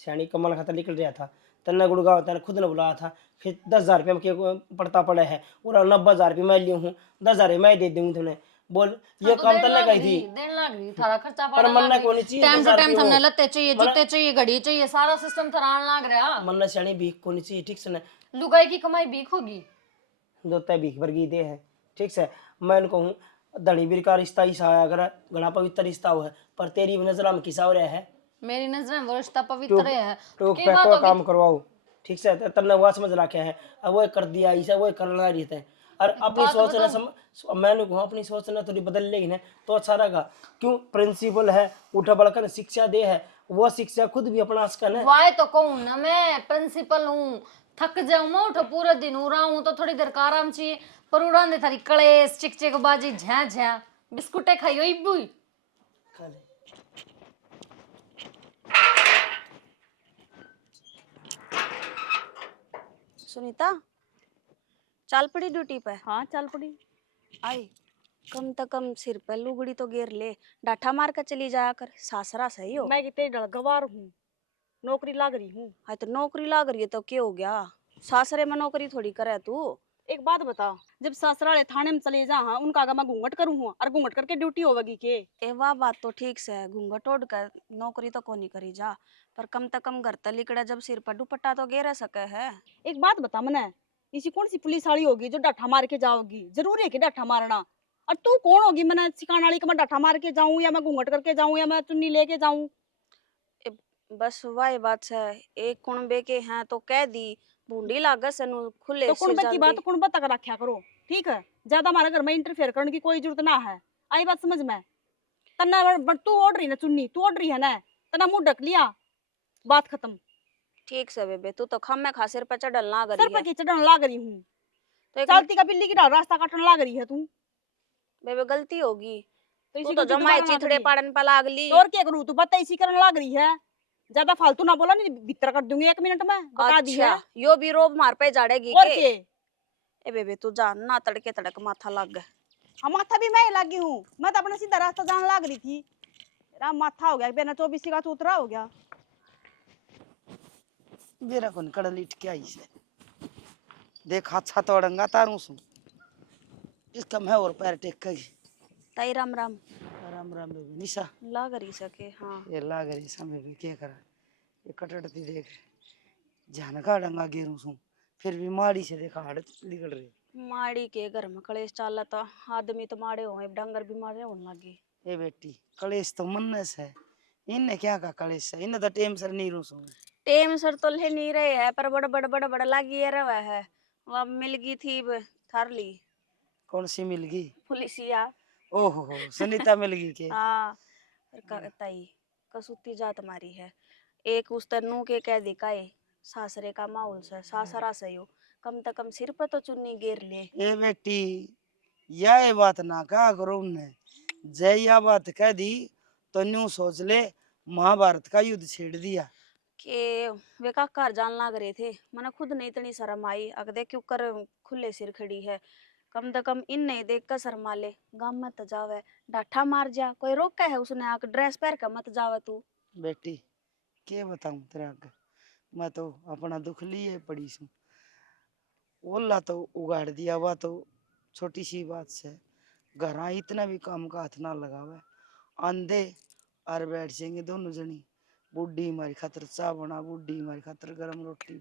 श्याणी कमल खाता निकल रहा था तन्ना गुड़गांव तने खुद ने बुलाया था फिर 10,000 रुपये में पड़ता पड़ा है पूरा 90,000 रुपये मैं ली हूँ 10,000 मैं दे दूँ तुमने बोल ये काम तन्ने कही थी देन लाग रही थारा खर्चा पर पड़न मन लाग को रही नहीं चाहिए टाइम टू 10,000 टाइम रुपये हमने वो। लत्ते चाहिए जूते चाहिए घड़ी चाहिए सारा सिस्टम थरान लाग रहा। मन श्याणी भीख को नहीं चाहिए ठीक से न लुगाई की कमाई भीख होगी दोता भीख वर्गी दे है ठीक से मैं कहूँ धनी बीर का रिश्ता ही सा अगर घना पवित्र रिश्ता हो है, पर तेरी भी नजर में किसा हो रहा है मेरी नजर में वो रिश्ता पवित्र है तो के पैको बात काम करवाओ, ठीक से तेरे वो समझ रखा है, अब वो कर दिया इसे वो करना रहता है, और अपनी बात सोच बताऊं? ना मैंने कहूँ अपनी सोच ना थोड़ी बदल लेगी ना तो अच्छा रहेगा। क्यों प्रिंसिपल है उठा बढ़कर शिक्षा दे है, वो शिक्षा खुद भी अपना सकन है। वाय तो कहूँ ना मैं प्रिंसिपल हूँ, थक जाऊं मैं उठो पूरे दिन उड़ा हूँ तो थोड़ी देर का आराम चाहिए, पर उड़ान दे थारी कलेस चिक चिक बाजी झा झा बिस्कुटे खाइयो इब्बू सुनीता चल पड़ी ड्यूटी पे। हाँ चल पड़ी। आई कम से कम सिर पे लुगड़ी तो गेर ले, डाठा मार कर चली जाया कर, सासरा सही हो। मैं कितने डलगवार हूँ, नौकरी लाग रही हूँ। हाँ तो नौकरी लाग रही है तो क्या हो गया, सासरे में नौकरी थोड़ी करे तू। एक बात बता, जब ससुराले थाने में चले जा हाँ उनका आगे मैं घूंघट करूँ हूँ और घूंघट करके ड्यूटी होगी के। ए वाह बात तो ठीक से है, घूंघट ओढ़ कर नौकरी तो कोनी करी जा, पर कम से कम घर तलिकड़ा जब सिर पर दुपट्टा तो गेर सके है। एक बात बता मने, इसी कौन सी पुलिस वाली होगी जो डाठा मार के जाओगी, जरूरी है कि डाठा मारना, और तू कौन होगी मैंने सिखाने वाली कि मैं डाठा मार के जाऊं या मैं घूंघट करके जाऊं या मैं चुन्नी लेके जाऊं। बस वही बात है, एक कुणबे के हैं तो कह दी बूंदी लागत सनु खुले तो कुणबे की बात कुणबे तक रखा करो, ठीक है, ज्यादा हमारे घर में इंटरफेयर करने की कोई जरूरत ना है। आई बात समझ में? तना तू ओढ़ रही ना चुन्नी, तू ओढ़ रही है ना, तना मुंह ढक लिया, बात खत्म। ठीक से बेबे, तू तो खम में खा सिर पे चढ़न लाग रही है। सिर पे की चढ़न लाग रही हूँ तो चलती का बिल्ली की तरह रास्ता काटने लाग रही है तू। बेबे गलती होगी तो तो जमाए चिथड़े पाड़न पे लाग ली और क्या करूं, तू बता इसी करने लाग रही है, ज्यादा फालतू ना बोला, नहीं भीतर कर दूंगी 1 मिनट में, बता दी है। यो भी रोब मार पे झाड़ेगी और के? ए बेबे तू जा ना, तड़के तड़क माथा लग गया। हाँ माथा भी मैं ही लगी हूँ, मैं तो अपना सीधा रास्ता जाने लाग रही थी, मेरा माथा हो गया बिना 24 का चूतरा हो गया। मेरा कौन कड़ लिट के आई से देख अच्छा तो अड़ंगा तारू सु इसका मैं और पैर टेक के ताई राम राम। राम राम बेबी निशा लाग रही सके। हाँ ये लाग रही समय भी क्या करा, ये कटड़ती देख जान का अड़ंगा गेरू सु फिर भी माड़ी से देखा हड़ निकल रही। माड़ी के घर में कलेश चाल था, आदमी तो माड़े हो डंगर भी मारे होने लगे। ए बेटी कलेश तो मन्नस है, इनने क्या का कलेश है, इन्हें तो टेम सर नहीं रूसू टेम सर तो ले नहीं रहे है, पर बड़ लागी ये रहा है, वह मिल गई थी थार ली। कौन सी मिल गई? पुलिसिया। ओहो सुनीता मिल गई के? हाँ ताई कसूती जात मारी है, एक उस तन्नू के कह दिखाए सासरे का माहौल से सासरा सही हो, कम से कम सिर पर तो चुन्नी गेर ले। ए बेटी यह बात ना कहा करो उनने, जय या बात कह दी तो न्यू सोच ले महाभारत का युद्ध छेड़ दिया। के वे का घर जान लाग रहे थे, मैंने खुद नहीं इतनी शर्म आई, अगदे क्यों कर खुले सिर खड़ी है, कम से कम इन नहीं देख कर शर्मा ले, गम मत जावे, डाठा मार जा, कोई रोका है उसने आके ड्रेस पहन कर मत जावे तू। बेटी के बताऊं तेरे आगे, मैं तो अपना दुख लिए पड़ी सू, ओला तो उगाड़ दिया, हुआ तो छोटी सी बात से घर इतना भी काम का हाथ ना लगावे, आंधे और बैठ जाएंगे दोनों जनी, बुढ़ी हमारी खातर चाह बना, बुढ़ी हमारी खातर गरम रोटी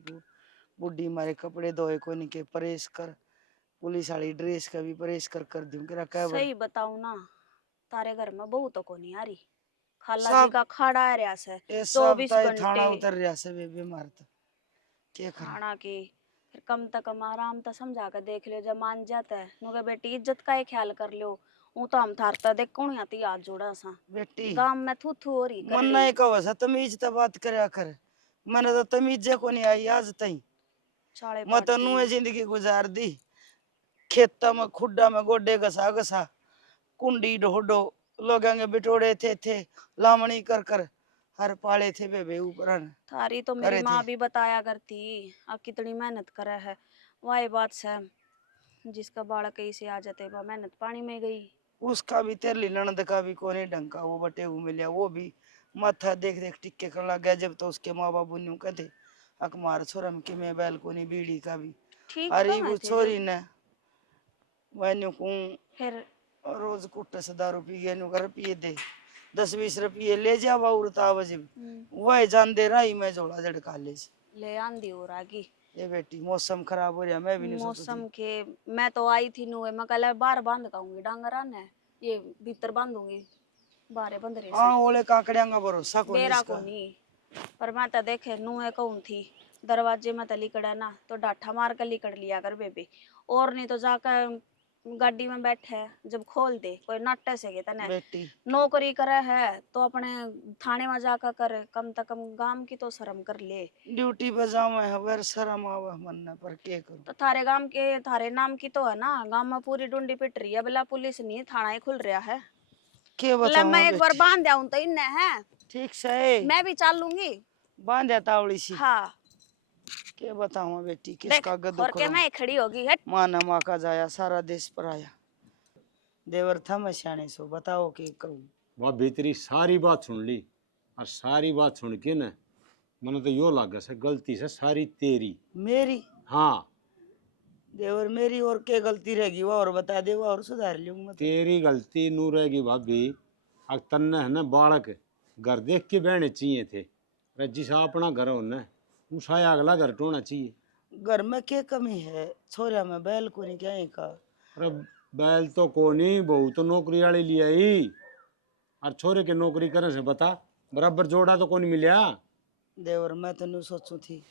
बुढ़ी हमारे कपड़े धोए को नहीं के परेश कर, पुलिस वाली ड्रेस का भी परेश कर दूं क्या सही बताऊं ना, तारे घर में बहू तो को नहीं आ रही, खाला जी का खाड़ा आ रहा है 24 थाना घंटे उतर रहा से बेबे मारता क्या करा। खाना की फिर कम तक कम आराम तो समझा कर देख लियो, जब मान जाता है नुके बेटी इज्जत का ही ख्याल कर लियो, वो तो हम थारता देख कौन आती आज जोड़ा सा बेटी गांव में थू थू हो रही मन नहीं कहो सा तमीज तो बात करया कर, मैंने तो तमीज को नहीं आई आज तई, चाले मैं तो नुए जिंदगी गुजार दी, खेता में खुड्डा में गोडे घसा घसा कुंडी ढोडो लोग बिटोड़े थे लामणी कर हर पाले थे बेबे ऊपर। थारी तो मेरी माँ भी बताया करती अब कितनी मेहनत करे है, वही बात से जिसका बालक ऐसे आ जाते वह मेहनत पानी में गई। उसका भी तेरली ननद का भी कोने ढंग का वो बटे हुए मिलिया, वो भी माथा देख देख टिक्के कर लग गया, जब तो उसके माँ बाबू न्यू कहते अकमार छोरा में कि मैं बैल को नहीं बीड़ी का भी अरे वो छोरी ने वह न्यू फिर रोज कुट्टे से दारू पी गया न्यू कर पिए दे 10-20 रुपये ले जावा उड़ता वजह वह जान दे रहा ही मैं जोड़ा झड़का ले ले आंधी हो रहा की ये बेटी मौसम खराब हो रहा, मैं भी नहीं सोचती मौसम के मैं तो आई थी नुए मैं कल बाहर बांध काऊंगी डांगरा ने ये भीतर बांधूंगी बारे बंद रहे हाँ ओले काकड़िया का भरोसा को नहीं बेरा इसका। को नहीं पर मैं तो देखे नुए कहूं थी दरवाजे में तो लिकड़ा ना तो डाठा मार कर लिकड़ लिया कर बेबी और नहीं तो जाकर गाड़ी में बैठे जब खोल दे कोई नाट्य से के तने बेटी नौकरी करे है तो अपने थाने में जाकर करे कम से कम गांव की तो शर्म कर ले ड्यूटी पे जाऊँ है वर शर्म आवा मन पर के करूं। तो थारे गांव के थारे नाम की तो है ना गांव में पूरी डुंडी पिट रही है बिला पुलिस नहीं थाना ही खुल रहा है के ले बताऊं मैं एक बार बेटी? बांध जाऊं तो इन्ने है ठीक से मैं भी चाल लूंगी बांध तावड़ी सी हाँ के बताऊं बेटी देख किसका गद और के मैं खड़ी होगी हट माना माँ का जाया सारा देश पर आया देवर था मैं सियाने सो बताओ के करूं। वह भीतरी सारी बात सुन ली और सारी बात सुन के न मने तो यो लागे से गलती से सारी तेरी। मेरी हाँ देवर मेरी और के गलती रहेगी वो और बता दे वो और सुधार लूंगा मैं तो। तेरी गलती नू रहेगी भाभी। अब तन्ने है ना बालक घर देख के बहने चाहिए थे रे जिसा अपना घर हो न उसा अगला घर टोना चाहिए। घर में क्या कमी है छोरा में बैल को नहीं क्या ही का अरे बैल तो कोनी बहू तो नौकरी वाली ले आई और छोरे के नौकरी करे से बता बराबर जोड़ा तो कौन मिलया। देवर मैं तो नहीं सोचू थी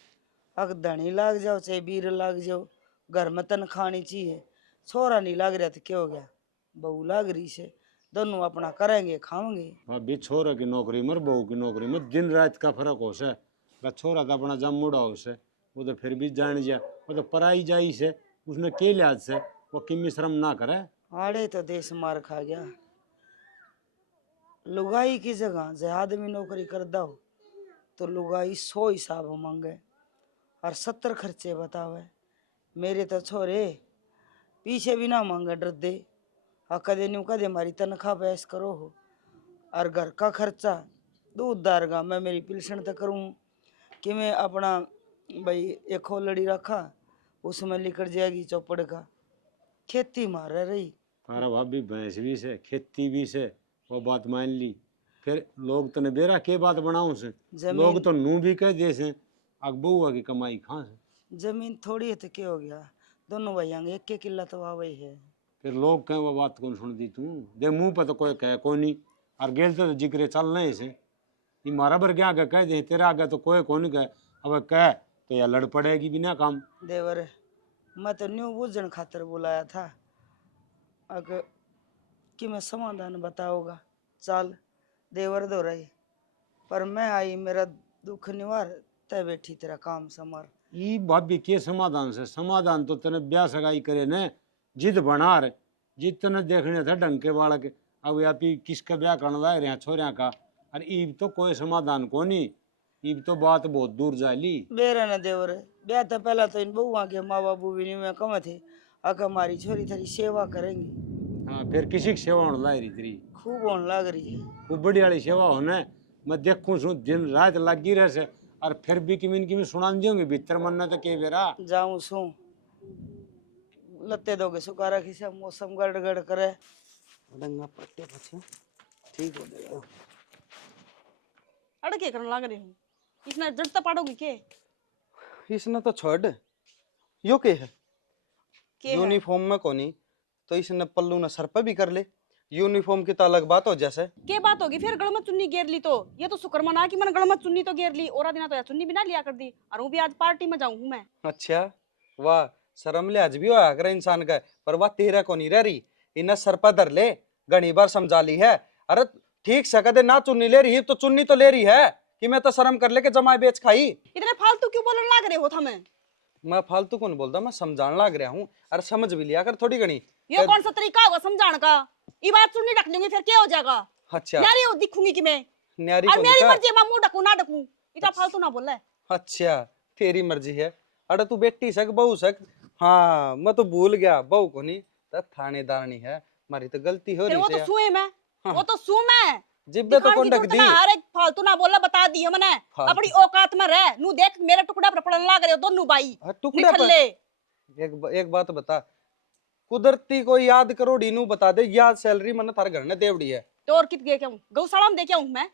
अग धनी लाग जाओ चाहे बीर लाग जाओ घर में तन खानी चाहिए छोरा नहीं लाग रहा तो क्या हो गया बहू लाग रही से दोनों अपना करेंगे खाएंगे। भाभी छोरे की नौकरी में और बहू की नौकरी में दिन रात का फर्क हो से छोरा तो अपना जम मुड़ा हो से वो तो फिर भी जान जा वो तो पराई जाई से उसने के लिहाज से वो किमी शर्म ना करे। आड़े तो देश मार खा गया लुगाई की जगह जे आदमी नौकरी कर दो तो लुगाई 100 हिसाब मांगे और 70 खर्चे बतावे। मेरे तो छोरे पीछे भी ना मांगे डर दे और कदे न्यू कदे मारी तनख्वाह पैस करो हो और घर का खर्चा दूध दारगा मैं मेरी पिलसन तो करूँ कि मैं अपना भाई एक खोलड़ी रखा उसमें लिकड़ जाएगी चौपड़ का खेती मार रही। तारा भाभी भैंस भी से खेती भी से वो बात मान ली फिर लोग तने बेरा के बात बनाओ से लोग तो नू भी कह दे से अग बउआ की कमाई खा से जमीन थोड़ी है तो क्या हो गया दोनों भैया एक एक किला तो आवा ही है। फिर लोग कहें वो बात कौन सुन दी तू दे मुंह पर तो कोई कहे कोई नहीं और गेल तो जिक्र चल नहीं से ये मारा भर के आगे कह दे तेरा आगे तो कोई कौन कहे अब कह तो या लड़ पड़ेगी बिना काम। देवर मैं तो न्यू बुझन खातर बुलाया था अगर कि मैं समाधान बताऊंगा चल देवर दो रही पर मैं आई मेरा दुख निवार तय बैठी तेरा काम संभाल। ये भाभी के समाधान से समाधान तो तेने ब्याह सगाई करे ने जिद बना रहे जिद तने देखने था ढंग के बालक अब आप किसका ब्याह करना लाए रहे छोरिया का और ईब तो कोई समाधान को नहीं ईब तो बात बहुत दूर जाली बेरा न देवर ब्याह तो पहला तो इन बहुआ के माँ बाबू भी नहीं मैं कम थे अगर हमारी छोरी थरी सेवा करेंगी। हाँ फिर किसी की सेवा होने लाई रही तेरी खूब होने लग रही है वो बड़ी वाली सेवा होने मैं देखूँ सु दिन रात लगी रहे से और फिर भी किमिन सुना दियोगे भीतर मन तो के बेरा जाऊं सू लत्ते दोगे सुकारा खिसा मौसम गड़गड़ करे डंगा पट्टे पछे ठीक हो जाएगा। अड़ के करने लग रही हूँ इतना जड़ तो पाड़ोगी के इसने तो छोड़ यो के है के है? यूनिफॉर्म में कोनी तो इसने पल्लू ने सर पे भी कर ले यूनिफॉर्म की तो अलग बात हो जैसे के बात होगी फिर गड़ में चुन्नी घेर ली तो ये तो शुक्र मना कि मैंने गड़ में चुन्नी तो घेर ली और दिन तो यार चुन्नी बिना लिया कर दी और वो भी आज पार्टी में जाऊं मैं। अच्छा वाह शर्म लिहाज भी होया करे इंसान का पर वाह तेरा को नहीं रह रही इन्हें सर पर धर ले घनी बार समझा ली है अरे ठीक से कदे ना चुन्नी ले रही तो चुन्नी तो ले रही है कि मैं तो शर्म कर ले के जमाई बेच खाई इतने फालतू क्यों बोलने लग रहे हो था मैं फालतू कौन बोलता मैं समझाने लग रहा हूँ अरे समझ भी लिया कर थोड़ी घनी ये कौन सा तरीका होगा समझाने का ये बात चुन्नी ढक लूंगी फिर क्या हो जाएगा अच्छा नारी हो दिखूंगी कि मैं न्यारी और को मेरी निकाल। मर्जी मैं मुंह ढकूं ना ढकूं इतना फालतू ना बोल अच्छा तेरी मर्जी है अरे तू बेटी सक बहू सक हाँ मैं तो भूल गया बहू को नहीं तो थानेदारनी है हमारी तो गलती हो फिर रही वो तो सुए मैं वो तो सू मैं जिब्बे तो कौन ढक दी हर एक फालतू ना बोला बता दी है मैंने फालतू। अपनी औकात में रह नू देख मेरे टुकड़ा पर पड़ने लग रहे हो दोनों भाई टुकड़ा पर निकले एक बात बता कुदरती को याद करोड़ी नू बता दे याद सैलरी मन थारे घर ने देवड़ी है तो और कित गए क्या हूं गौशाला में देखे हूं मैं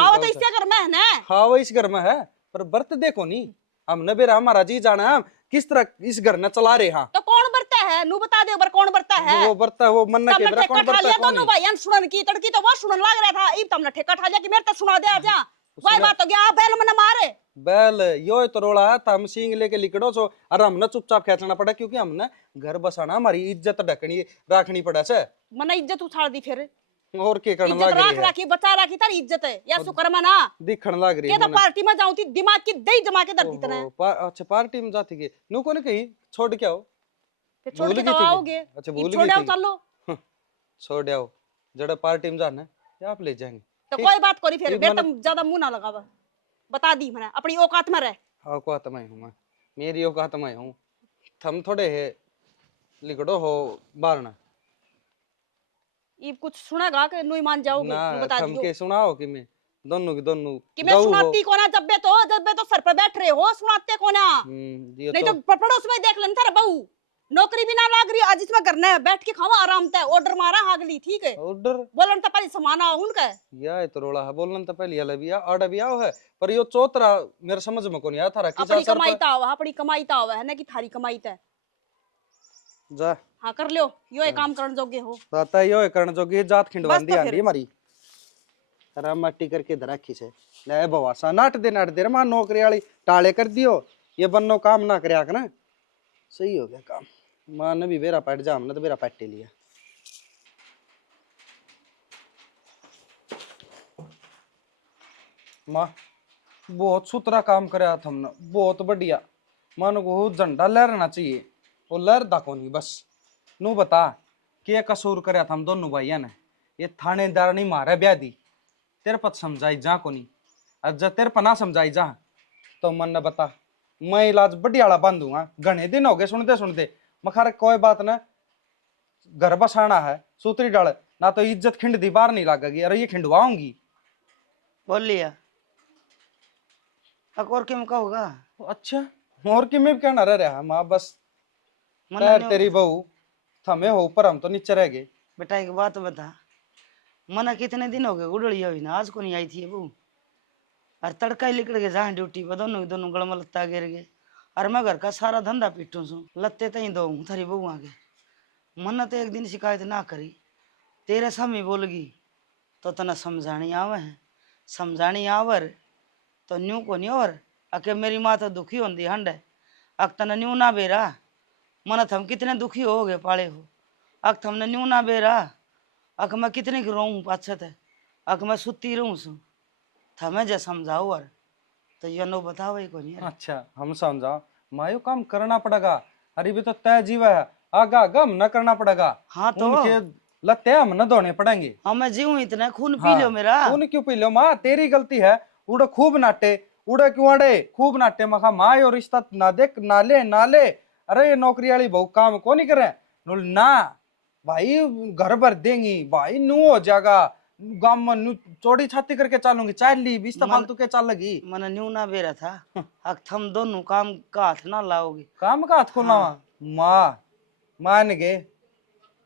आओ तो इससे घर में है ना हाँ वो इस घर में है पर बर्त देखो नहीं हमने बेरा हमारा जी जाना है, हम किस तरह इस घर न चला रहे हाँ। तो कौन बरता है नु बता दे, बर कौन बरता है? वो बरता वो मन तब के मैं बेरा ठेका कौन ठा बरता लिया है, कौन दोनों नहीं। भाई सुनन की तड़की तो वो सुनन लग रहा था, इब तुमने ठेका ठा लिया कि मेरे तो सुना दे आ जा। वही बात हो गया, बैल मन मारे। बैल यो तो रोला है, हम सींग लेके लिकड़ो सो और हमने चुपचाप खेचना पड़ा, क्योंकि हमने घर बसाना, हमारी इज्जत ढकनी राखनी पड़ा से। मन इज्जत उछाल दी फिर। और के करने इज्जत लग राख रही है, राखी बचा राखी तारी इज्जत है या शुक्र मना दिखण लग रही के है तो मने। पार्टी में जाऊं थी दिमाग की दही जमा के दर दी तने। अच्छा पार्टी में जाती के नु को ने कही छोड़ के आओ, फिर छोड़ भूल के गई तो थी कि? आओगे। अच्छा इब भूल छोड़ गई आओ थी चलो। छोड़ आओ, जड़ा पार्टी में जाना है आप ले जाएंगे। तो ठीक? कोई बात करी फिर, इब मेरे मने- तुम ज्यादा मुंह ना लगावा। बता दी मैंने, अपनी औकात में रह। औकात में हूँ मैं, मेरी औकात में हूँ, थम थोड़े है लिकड़ो हो बारना इब कुछ सुनेगा कि नुई मान जाओगे? ना, नु बता थम दियो के सुनाओ कि मैं दोनों की दोनों कि मैं गऊ हो। सुनाती को ना, जब बे तो सर पर बैठ रहे हो सुनाते को ना। ये नहीं तो तो पड़ोस में देख लेना थारा बहू नौकरी भी ना लाग रही, आज इसमें करना है बैठ के खाओ आराम से, ऑर्डर मारा हागली ठीक है। ऑर्डर बोलन तो पहले समाना उनका या तो रोला है, बोलना तो पहले ये बिया आड़ा बिया है, पर यो चौतरा मेरे समझ में को नहीं आया थारा किसा अपनी सर कमाई पर ता हुआ, अपनी कमाई ता हुआ है ना कि थारी कमाई ता। जा हाँ कर लियो, यो एक काम करण जोगे हो। ताता यो करण जोगी जात खिंडवान दी बस तो आंडी फिर। हमारी रा मट्टी करके धराखी से ले बवासा नाट दे मा नौकरी वाली टाले कर दियो, ये बन्नो काम ना करया कर ना। सही हो गया काम, मां ने भी बेरा पैट जा, हमने तो बेरा पैटे लिया। मां बहुत सुथरा काम करया तुमने, बहुत बढ़िया, मानो को झंडा लहरना चाहिए, वो लहरदा को नहीं बस। नू बता के कसूर करया था हम दोनों भाइया ने, ये थानेदार नहीं मारे ब्याह दी, तेरे पर समझाई जा को नहीं, और जब तेरे पर ना समझाई जा तो मन ने बता मैं इलाज बढ़ियाला बांधूंगा। घने दिन हो गए सुनते सुनते, मखार कोई बात ना, घर बसाना है सूतरी डाल ना, तो इज्जत खिंड दी बाहर नहीं लागेगी, अरे ये खिंडवाऊंगी। बोल लिया अब और क्या कहोगा? अच्छा और कि मैं भी कहना रह रहा माँ, बस मन पैर तेरी बहू थमे हो ऊपर, हम तो नीचे रह गए। बेटा एक बात बता, मना कितने दिन हो गए गुड़ड़ी हुई ना, आज को नहीं आई थी बहू। और तड़का ही निकल गए जहाँ ड्यूटी पर, दोनों गड़म लत्ता गिर गए। और मैं घर का सारा धंधा पीटू सू, लत्ते तई दो थारी बहू आगे। मन तो एक दिन शिकायत ना करी, तेरे सामने बोलगी तो तना समझानी आवे है, समझानी आवर तो न्यू को नहीं। और अके मेरी माँ तो दुखी होंगी हंड है, अक तना न्यू ना बेरा, मन थम कितने दुखी हो गए पाले हो, अक थमने न्यू ना बेरा, अक मैं कितने की रोऊं पाछत है, अक मैं सुती रहूं सू, थमे जे समझाओ और तो ये नो बताओ ही को नहीं। अच्छा हम समझा मायो काम करना पड़ेगा, अरे भी तो तय जीव है, आगा आगा हम न करना पड़ेगा। हाँ तो उनके लत्ते हम न धोने पड़ेंगे। हाँ मैं जीऊं इतना खून पी हाँ, लो मेरा। खून क्यों पी लो माँ, तेरी गलती है, उड़े खूब नाटे, उड़े क्यों अड़े खूब नाटे, मखा माँ यो रिश्ता ना देख नाले नाले, अरे ये नौकरी वाली बहू काम को नहीं करे ना भाई, घर भर देंगी भाई, नू हो जाएगा गांव में, नू चौड़ी छाती करके चलूंगी, चाल ली बीस फालतू के चल लगी। मन न्यू ना बेरा था, अक थम दोनों काम का हाथ ना लाओगे। काम का हाथ खोलना माँ मान गए,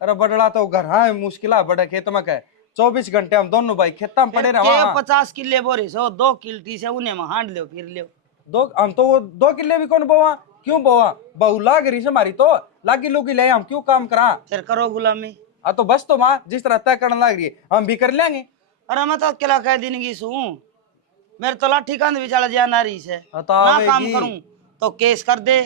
अरे बड़ला तो घर हाँ मुश्किल है, बड़े खेत में कह 24 घंटे हम दोनों भाई खेत में पड़े रहे। 50 किले बोरे सो 2 किल्टी से उन्हें में हांड लो फिर लो दो, हम तो वो 2 किले भी कौन बोवा, क्यों बोवा, बहू लाग रही से हमारी तो लागी लुगी ले, हम क्यों काम करा। फिर करो गुलामी। आ तो बस तो माँ जिस तरह तय करने लग रही है हम भी कर लेंगे। अरे मैं तो अकेला कह दिन की सू, मेरे तो लाठी कांध भी चला जा नारी से, हाँ तो ना आवेगी। काम करूं तो केस कर दे,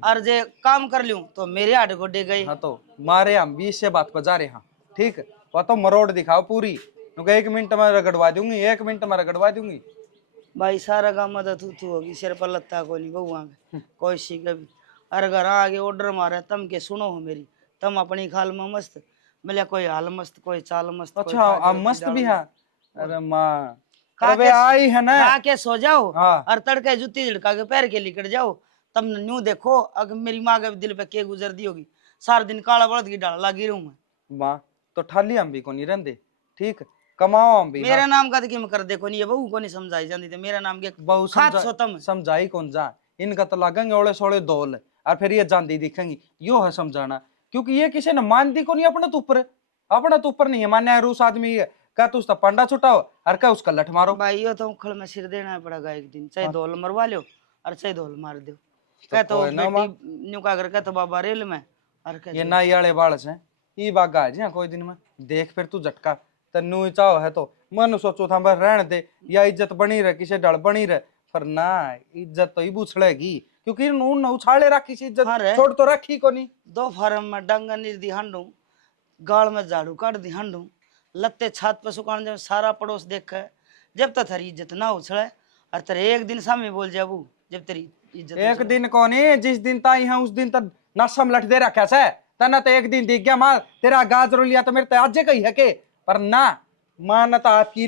और जे काम कर लूं तो मेरे हाथ गोडे गए। हाँ तो मारे हम 20 से बात पर जा रहे हैं, ठीक वह तो मरोड़ दिखाओ पूरी, क्योंकि 1 मिनट में रगड़वा दूंगी, 1 मिनट में रगड़वा दूंगी। भाई सारा काम मदद तू होगी, सिर पर लत्ता को नहीं बहुआ कोई सी कभी। अरे घर आगे ऑर्डर मारे तम के सुनो हो मेरी, तम अपनी खाल में मस्त मिले, कोई हाल मस्त कोई चाल मस्त। अच्छा आप मस्त भी है, अरे माँ खा अबे के- आई है ना, खा के सो जाओ हाँ। और तड़के जुत्ती झड़का के पैर के लिकड़ जाओ, तब न्यू देखो अगर मेरी माँ के दिल पे के गुजर दी होगी। सारा दिन काला बड़द की डाल लगी रहूं मैं। माँ तो ठाली हम भी को नहीं रहते, ठीक कमाओ हम भी। मेरा नाम का किम कर देखो नहीं, ये बहू को नहीं समझाई जाती थी मेरा नाम के बहु खात सोतम। समझाई कौन जा, इनका तो लगेंगे ओले सोले दौल, और फिर ये जानती दिखेंगी, यो है समझाना, क्योंकि ये किसी ने मान दी को नहीं अपने तो ऊपर नहीं है मान्य रूस आदमी है, क्या तू उसका पंडा छुटाओ और क्या उसका लठ मारो। भाई यो तो उखड़ में सिर देना पड़ेगा एक दिन, चाहे दौल मरवा लो और सही धोल मार दो कह तो कोई ना माँ। बेटी न्यू का कर तो बाबा रेल में और कह ये नाई वाले बालस हैं ई बागा है जी कोई दिन में देख फिर तू झटका तन्नू चाहो है तो मन सोचो था बस रहने दे या इज्जत बनी रहे किसे डर बनी रहे पर ना इज्जत तो ही बुछड़ेगी क्योंकि न उछाले रखी सी इज्जत हाँ रे। छोड़ तो रखी को नहीं। दो फार्म में डंगा नीर दी हांडू गाल में झाड़ू काट दी हांडू लत्ते छात पे सुखाने जब सारा पड़ोस देखे जब तक थारी इज्जत ना उछले और तेरे एक दिन सामने बोल जाबू जब तेरी इज्जत एक दिन को नहीं जिस दिन ताई है उस दिन तक नशम लट दे रखा से तना तो एक दिन दिख गया मां तेरा गाजरो लिया तो मेरे तो आज कही है के पर ना मां न तो आपकी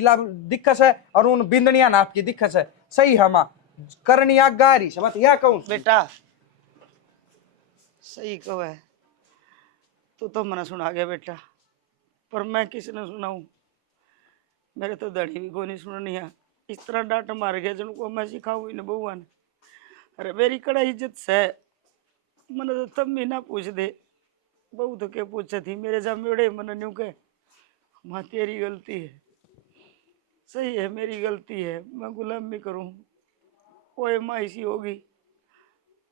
दिक्कत है और उन बिंदनिया ना आपकी दिक्कत है सही है मां करनी आगारी से मत या कहूं बेटा सही कहो है तू तो मना सुना गया बेटा पर मैं किसने सुनाऊं मेरे तो दड़ी भी कोई नहीं सुननी है इस तरह डांट मार गया जिनको मैं सिखाऊं इन बहुआ ने अरे मेरी कड़ा इज्जत से मन तो तब भी ना पूछ दे बहू तो क्या पूछे थी मेरे जा मेड़े मन न्यू के माँ तेरी गलती है सही है मेरी गलती है मैं गुलामी करूं ओए माँ ऐसी होगी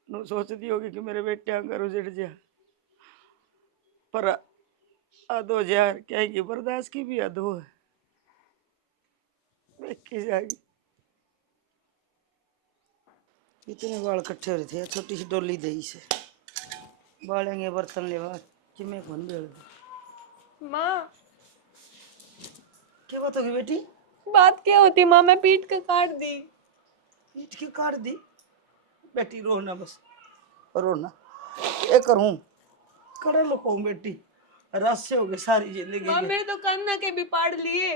नु सोचती होगी कि मेरे बेटे अंगर उजड़ जा पर अदो यार कहेगी बर्दाश्त की भी अदो है देखी जाएगी इतने बाल इकट्ठे हो रहे थे छोटी सी डोली दे से बालेंगे बर्तन लेवा कि मैं कौन बेल माँ क्या बात होगी बेटी बात क्या होती माँ मैं पीट के काट दी पीट के काट दी बेटी रोना बस रोना ये करूं करे लो कहूं बेटी रस से हो गई सारी जिंदगी माँ के। मेरे तो कान्ना के भी पाड़ लिए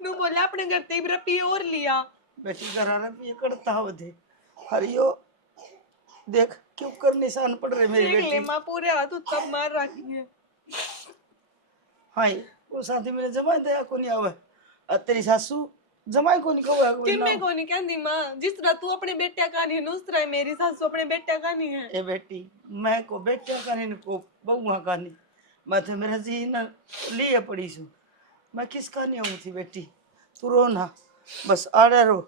नू बोला अपने घर ते रपी और लिया बेटी घराना भी ये करता हो थे हरियो देख क्यों कर निशान पड़ रहे मेरी देख ले बेटी माँ पूरे हाथ तब मार रखी है हाँ वो साथी मेरे जमाई दया को नहीं आवे और तेरी सासू जमाई को नहीं कहो कि मैं को नहीं कहती माँ जिस तरह तू अपने बेटे का नहीं है उस तरह मेरी सासू अपने बेटे का नहीं है ए बेटी मैं को बेटे का नहीं को बहुआ का नहीं मैं तो मेरे जी न लिए पड़ी सू मैं किसका नहीं हूँ थी बेटी तू रो ना बस आड़े रो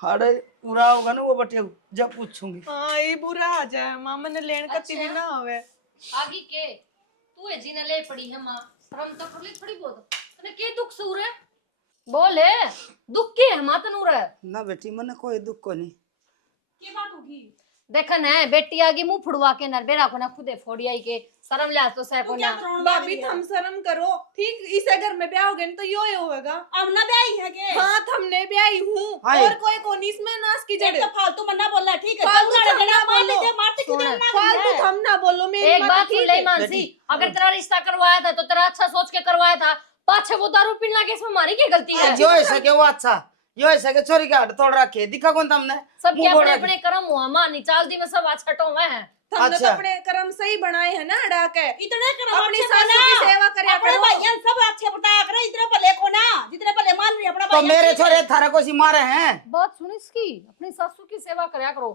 आड़े पूरा होगा ना वो बटे जब पूछूंगी हाँ ये बुरा आ जाए माँ मैंने लेन कती भी ना आवे आगे के तू है जीने ले पड़ी है माँ शर्म तो कर ले थोड़ी बहुत तने के दुख सूर है बोले दुख के है माँ तनूर है ना बेटी मन कोई दुख को नहीं की बात होगी देखन है बेटी आगे मुंह फुड़वा के नरबेरा को ना खुदे फोड़ी आई के शर्म लिया तो सह को ना भाभी थम शर्म करो ठीक इस घर में ब्याह हो गए तो यो ही होगा अब ना ब्याही है के हाँ थमने ब्याही हूँ हाँ और कोई कोनी इसमें नाश की जड़ तो फालतू मन्ना बोल रहा ठीक है फालतू जब थम ना बोलो सुन, फालतू थम ना बोलो मेरी एक बात बात सुन ठीक ले है मानसी अगर तेरा रिश्ता करवाया था तो तेरा अच्छा सोच के करवाया था पाछे वो दारू पीने लगे इसमें हमारी क्या गलती है जो ऐसा के वो अच्छा यो ऐसा के छोरी के हट तोड़ रखे दिखा कौन तुमने सब मुंह के बोल अपने रखे। अपने कर्म हुआ मां निचाल दी में सब अच्छा टो में है हमने तो अच्छा। अपने कर्म सही बनाए हैं ना अड़ा के इतने कर्म अपनी अच्छे सासू बना। की सेवा करे अपने करो भाइयों सब अच्छे बताया करो इतने भले को ना जितने भले मान रही अपना तो भाई मेरे छोरे थारा को सी मारे हैं बात सुन इसकी अपनी सासू की सेवा करया करो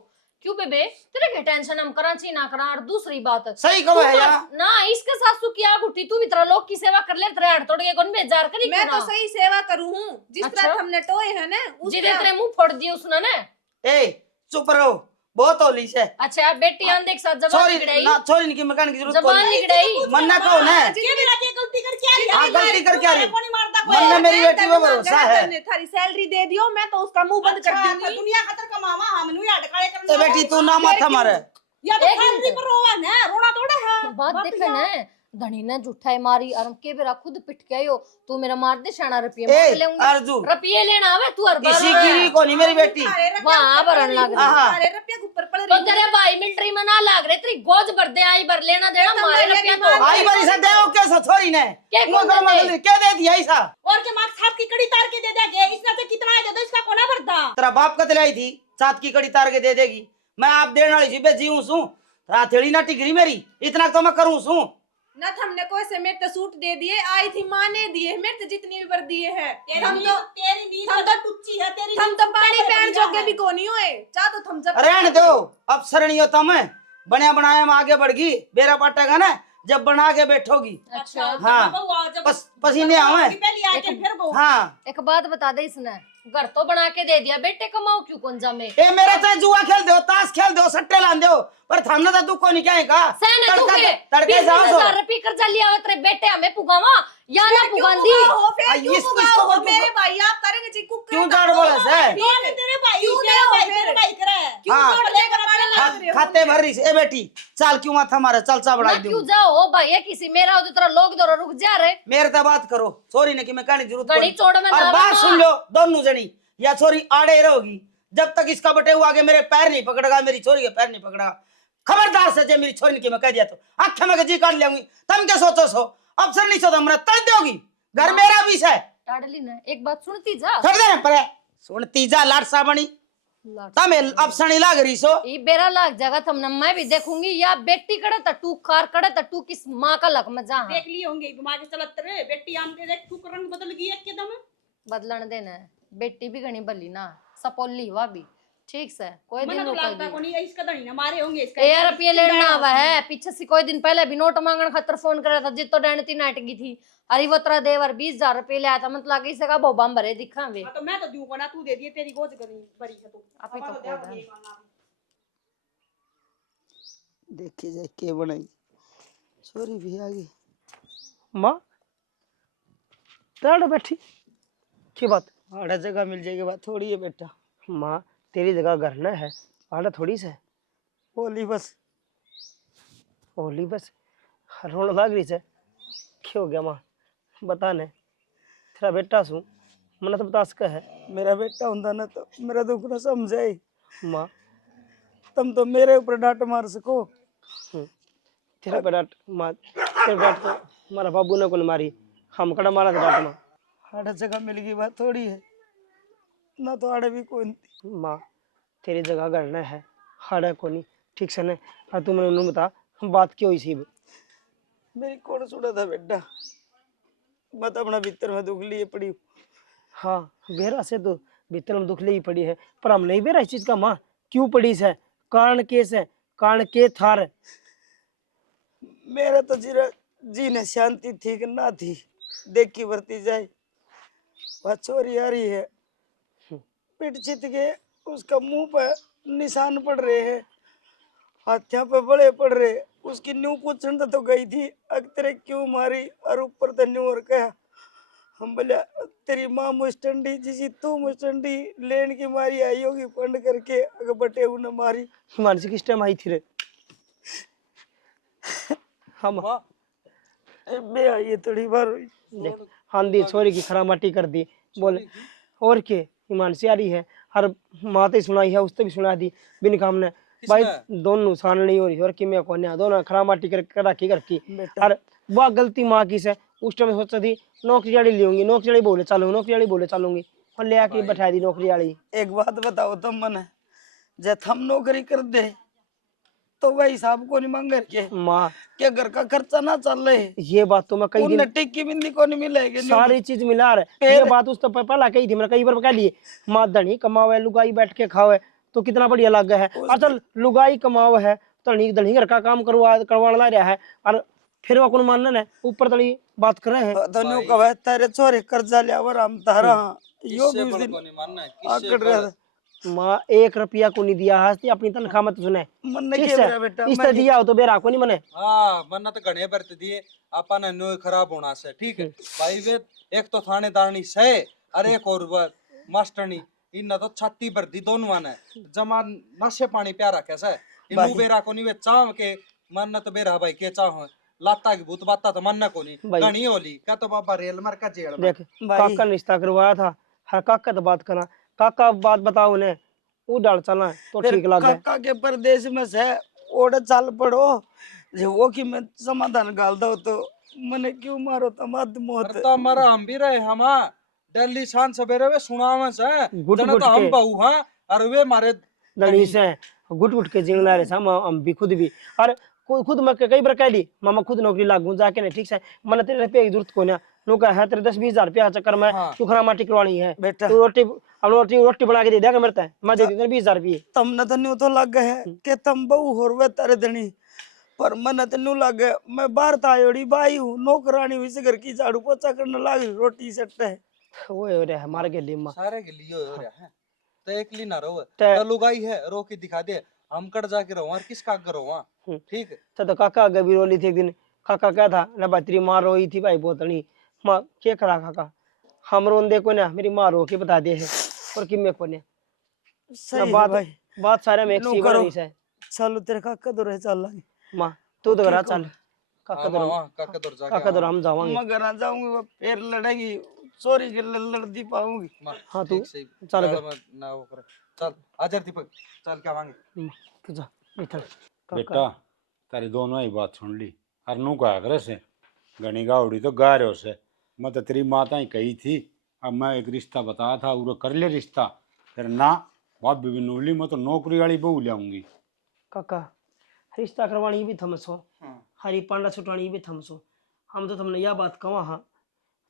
क्यों बेबे तेरे के टेंशन हम कराची ना करा और दूसरी बात सही कहो है यार ना इसके सासू की आग उठी तू भी तेरा लोग की सेवा कर ले तेरे हट तोड़ के कौन बेजार करी मैं तो सही सेवा करूँ हूँ जिस अच्छा। तरह हमने टोए है ना उस जिदे तरह तेरे मुंह फोड़ दिए उसने ने ए चुप रहो बहुत होली से अच्छा बेटी आन देख साथ जबान छोरी निकड़ाई ना छोरी की मकान की जरूरत जबान निकड़ाई मन्ना कहो ना ये मेरा क्या गलती करके आ रही हाँ, गलती करके आ रही। कौन नहीं मारता कोई मन्ना मेरी बेटी पे भरोसा है तन्ने थारी सैलरी दे दियो मैं तो उसका मुंह बंद कर अच्छा, दूंगी दुनिया खातर कमावा हम नु याद काले करना तो बेटी तू ना माथा मारे या तो एक फैमिली मिनट। पर रोवा ना रोना थोड़ा है बात देखे ना धनी ने झूठा मारी और के बेरा खुद पिट के आयो तू मेरा मार दे शाना रुपये मांग ए लेऊंगी अर्जू रुपये लेना आवे तू हर बार इसी गिरी को नहीं मेरी बेटी वहाँ भरन लग रही हाँ। सारे रुपया ऊपर पड़ तो रही तेरे भाई मिलिट्री में ना लाग रहे तेरी गोज भर दे आई भर लेना देना तो मारे मैं रुपया लगी तो आई बारी से देओ कैसा छोरी ने क्या वो कौन कर दे? मगल क्या दे दिया ऐसा और के मार्क्स हाथ की कड़ी तार के दे देगे इसने से कितना है दे दो इसका कोना भरता तेरा बाप कत लाई थी सात की कड़ी तार के दे देगी मैं आप देने वाली जी बेजी हूं सू राथेड़ी ना टिकरी मेरी इतना तो मैं करूं सू न हमने कोई से मेरे तो सूट दे दिए आई थी माँ ने दिए मेरे तो जितनी भी बर दिए हैं हम तो तेरी नींद हम तो टुच्ची है तेरी हम तो पानी पैन जोगे भी कोनी हुए चाह तो हम जब रहने दो अब सरणी होता मैं बनया बनाया में आगे बढ़ गई बेरा पाटेगा ना जब बना के बैठोगी। अच्छा हाँ पसीने आवे। हाँ एक बात बता दे, इसने घर तो बना के दे दिया, बेटे कमाओ क्यों कौन जामे? ए मेरे चाहे जुआ खेल दो, ताश खेल दो, सट्टे लान दो, पर थामने तो तू को नहीं कहेगा। सहने तू के तड़के जाओ 20,000 रुपए कर्जा लिया हो तेरे बेटे, हमें पुगावा या ना पुगांदी? इसको मेरे भाई आप करेंगे जी कुक क्यों झाड़ बोला से? तेरे भाई करे हाँ खाते भर रही ए बेटी, चाल क्यों माथा मारे, चल चा बना ना क्यों दूं। जाओ हो भाई, है किसी मेरा हो तो तेरा लोग दौरा रुक जा रे। मेरे से बात करो, सॉरी ने कि मैं कहने जरूरत गणी चोड़ में और ना बात लगा। सुन लो दोनों जनी, या छोरी आड़े रहोगी जब तक इसका बटे हुआ आगे मेरे पैर नहीं पकड़ेगा, मेरी छोरी के पैर नहीं पकड़ा। खबरदार से जे मेरी छोरी ने कि मैं कह दिया तो आखे में जी काट लियाऊंगी। तुम क्या सोचो सो अफसर नहीं सोचा मेरा तड़ दोगी, घर मेरा भी है। टाडली ने एक बात सुनती जा, छोड़ दे पर सुनती जा लाट सा बनी तम अफसर नहीं लाग रही सो। ये बेरा लाग जाएगा तुमने, मैं भी देखूंगी या बेटी कड़े तू कार कड़े तू किस माँ का लक में जा देख लिए होंगे दिमाग के चलत रे बेटी आम के देख तू रंग बदल गई एकदम। बदलन देना है, बेटी भी घनी भली ना सपोली हुआ भी ठीक से कोई दिन तो लगता को नहीं इसका धनी ना मारे होंगे इसका। यार रुपये लेना हुआ है, पीछे से कोई दिन पहले भी नोट मांगने खातर फोन करा था, जितो डैनती नाटकी थी। अरे वो तेरा देवर 20,000 रुपये ले आया था, मतलब इसे का बोबा भरे दिखा वे। तो मैं तो दूं को ना, तू दे दिए तेरी गोज करी बड़ी है तू आप ही तो कह दे। देखिए जाए के बनाई छोरी भी आ गई। माँ तेरा बैठी की बात? आड़ा जगह मिल जाएगी बात थोड़ी है बेटा। माँ तेरी जगह घर न है, आड़ा थोड़ी से बोली बस ओली बस रोन लाग रही से। क्यों हो गया माँ बता ने, तेरा बेटा सू मना तो बता सका है। मेरा बेटा होता ना तो मेरा दुख ना समझे। माँ तुम तो मेरे ऊपर डांट मार सको। तेरे पे डांट माँ, तेरे डांट तो हमारा बाबू ने कौन मारी, हम कड़ा मारा था डांट माँ। आड़ा जगह मिल गई बात थोड़ी है ना, तो आड़े भी कोई नहीं। माँ तेरी जगह घर न है, हाड़ा को नहीं ठीक से ने। और तू मैंने बता बात क्यों इसी मेरी कौन सुना था बेटा, मैं तो अपना भीतर में दुख लिए पड़ी। हाँ बेरा से तो भीतर में दुख ले ही पड़ी है, पर हम नहीं बेरा इस चीज का माँ क्यों पड़ी है, कारण केस है, कारण के थार। मेरा तो जी ने शांति थी कि ना थी देखी बरती जाए। वह चोरी आ रही है, पिट चित के उसका मुंह पर निशान पड़ रहे हैं, हाथिया पे बड़े पड़ रहे। उसकी न्यू पूछन तो गई थी अक्तरे क्यों मारी, और ऊपर तो न्यू और कहा हम बोले तेरी माँ मुस्टंडी जिसी तू मुस्टंडी लेन की मारी आई होगी पंड करके, अगर बटे उन्हें मारी। हिमांशी किस टाइम आई थी रे? हम मैं आई थोड़ी बार हुई। देख आंधी छोरी की खरा माटी कर दी बोले और के हिमांशी आ रही है, हर माते सुनाई है उससे भी सुना दी बिन काम ने भाई दोनों सान नहीं हो रही और कि मैं कोने दोनों खरा माटी कर रखी और वह गलती माँ की से। उस टाइम सोचा थी नौकरी वाली लूंगी, नौकरी वाली बोले चलूंगी, नौकरी वाली बोले चलूंगी और ले आके बैठा दी नौकरी वाली। एक बात बताओ तुम मने, जब हम नौकरी कर दे तो वही साहब को नहीं मांग के माँ क्या घर का खर्चा ना चल रहे। ये बात तो मैं कई दिन टिक्की बिंदी को नहीं मिलेगी, सारी चीज मिला रहे। ये बात उस तो पहला कही थी, मैंने कई बार कह लिए माँ धनी कमावे लुगाई बैठ के खावे तो कितना बढ़िया लग है। असल लुगाई कमाव है धनी धनी घर का काम करवाना रहा है और फिर वो कौन मानना है ऊपर तली बात कर रहे हैं। धनियों का है तेरे छोरे कर्जा लिया और हम तारा यो भी उस दिन आकड़ रहा था। माँ 1 रुपया को नहीं दिया है अपनी तनख्वाह मत सुने मन ठीक के है? मेरा बेटा इस तरह दिया हो तो बेरा को नहीं मने। हाँ मन्नत घने बरत दिए अपन नो खराब होना से ठीक है भाई वे एक तो थानेदारनी से अरे एक और मास्टरनी इन तो छाती भर दी दोनों ने जमा नशे पानी प्यारा कैसा इन बेरा को नहीं वे चाव के मन्नत बेरा भाई के चाह लाता की भूत बाता तो मन्ना को नहीं घनी होली क्या तो बाबा रेल मर का जेल में। देख काका ने रिश्ता करवाया था, हर काका तो बात करना काका बात बताओ उन्हें वो डाल चलना तो ठीक लगे। काका के परदेश में से ओढ़ चाल पड़ो जो वो की मैं समाधान गाल दो तो मने क्यों मारो तमाद मौत तो हमारा हम भी रहे हम दिल्ली शान सवेरे वे सुनावे से जना तो हम बहु हां और वे मारे दली से गुट गुट के जीना रहे हम भी खुद भी और खुद मैं कई बार कह ली मामा खुद नौकरी लागू जाके नहीं ठीक से मन तेरे रुपये की जरूरत को ना नो का है तेरे 10-20 हजार रुपया चक्कर में तू खरा माटी करवानी है बेटा तू रोटी बना के दे देगा मेरे मैं दे दूंगा 20 हजार रुपये। तुमने तो न्यू तो लग गए कि तुम बहु होर वे तारे धनी पर मन तेनू लगे मैं बाहर तायोड़ी बाई हूँ नौकरानी हुई से घर की झाड़ू पोछा करने लग रही रोटी सट्टे वो हो रहा है हमारे गली में सारे के लिए हो रहा है तो एक ली ना रहो ते- तो लुगाई है रो के दिखा दे हम कट जाके रहो और किस का करो वहाँ ठीक है। तो काका आगे भी रोली थी एक दिन काका क्या था ना भाई तेरी माँ रोई थी भाई बोतनी माँ क्या करा काका हम रोन दे को ना मेरी माँ रो के बता दे है और कि मैं को ना सही है बात भाई बात सारे में एक नो सी करो। बनी है चलो तेरे काका तो रहे चल लागे माँ तू तो घर चल काका काका दूर जाके काका तो हम जावांगे मैं घर जाऊंगी वो फिर लड़ेगी चोरी के लड़ती पाऊंगी हाँ तू सही चल गाड़ा में ना वो करे चल आजा दीपक चल क्या मांगे तू जा बैठल बेटा तारी दोनों ही बात सुन ली और नू कहा करे से घनी गावड़ी तो गा रहे से मैं तो तेरी माता ही कही थी अब मैं एक रिश्ता बताया था वो कर ले रिश्ता फिर ना भाभी भी नूली मैं तो नौकरी वाली बहू लाऊंगी काका रिश्ता करवानी भी थमसो हरी पांडा छुटानी भी थमसो हम तो तुमने यह बात कहा हाँ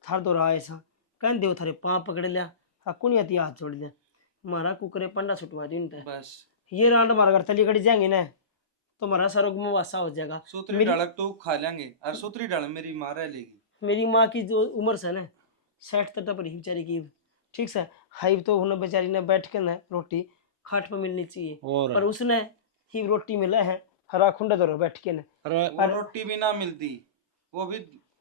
थार तो राय सा कह दो थारे पाँव पकड़ लिया हाँ कुनिया ती हाथ जोड़ लिया मारा कुकरे पांडा छुटवा दी उनते बस ये रांड मार कर तली कड़ी जाएंगे ना तो हमारा सरोग में वासा हो जाएगा सूत्री डालक तो खा लेंगे और सूत्री डाल मेरी माँ रह लेगी मेरी माँ की जो उम्र से ना 60 तक पर ही बेचारी की ठीक से हाई तो उन्हें बेचारी ने बैठ के ना रोटी खाट पे मिलनी चाहिए और पर उसने ही रोटी मिला है हरा खुंडा दो बैठ के ना अरे वो रोटी भी ना मिलती वो भी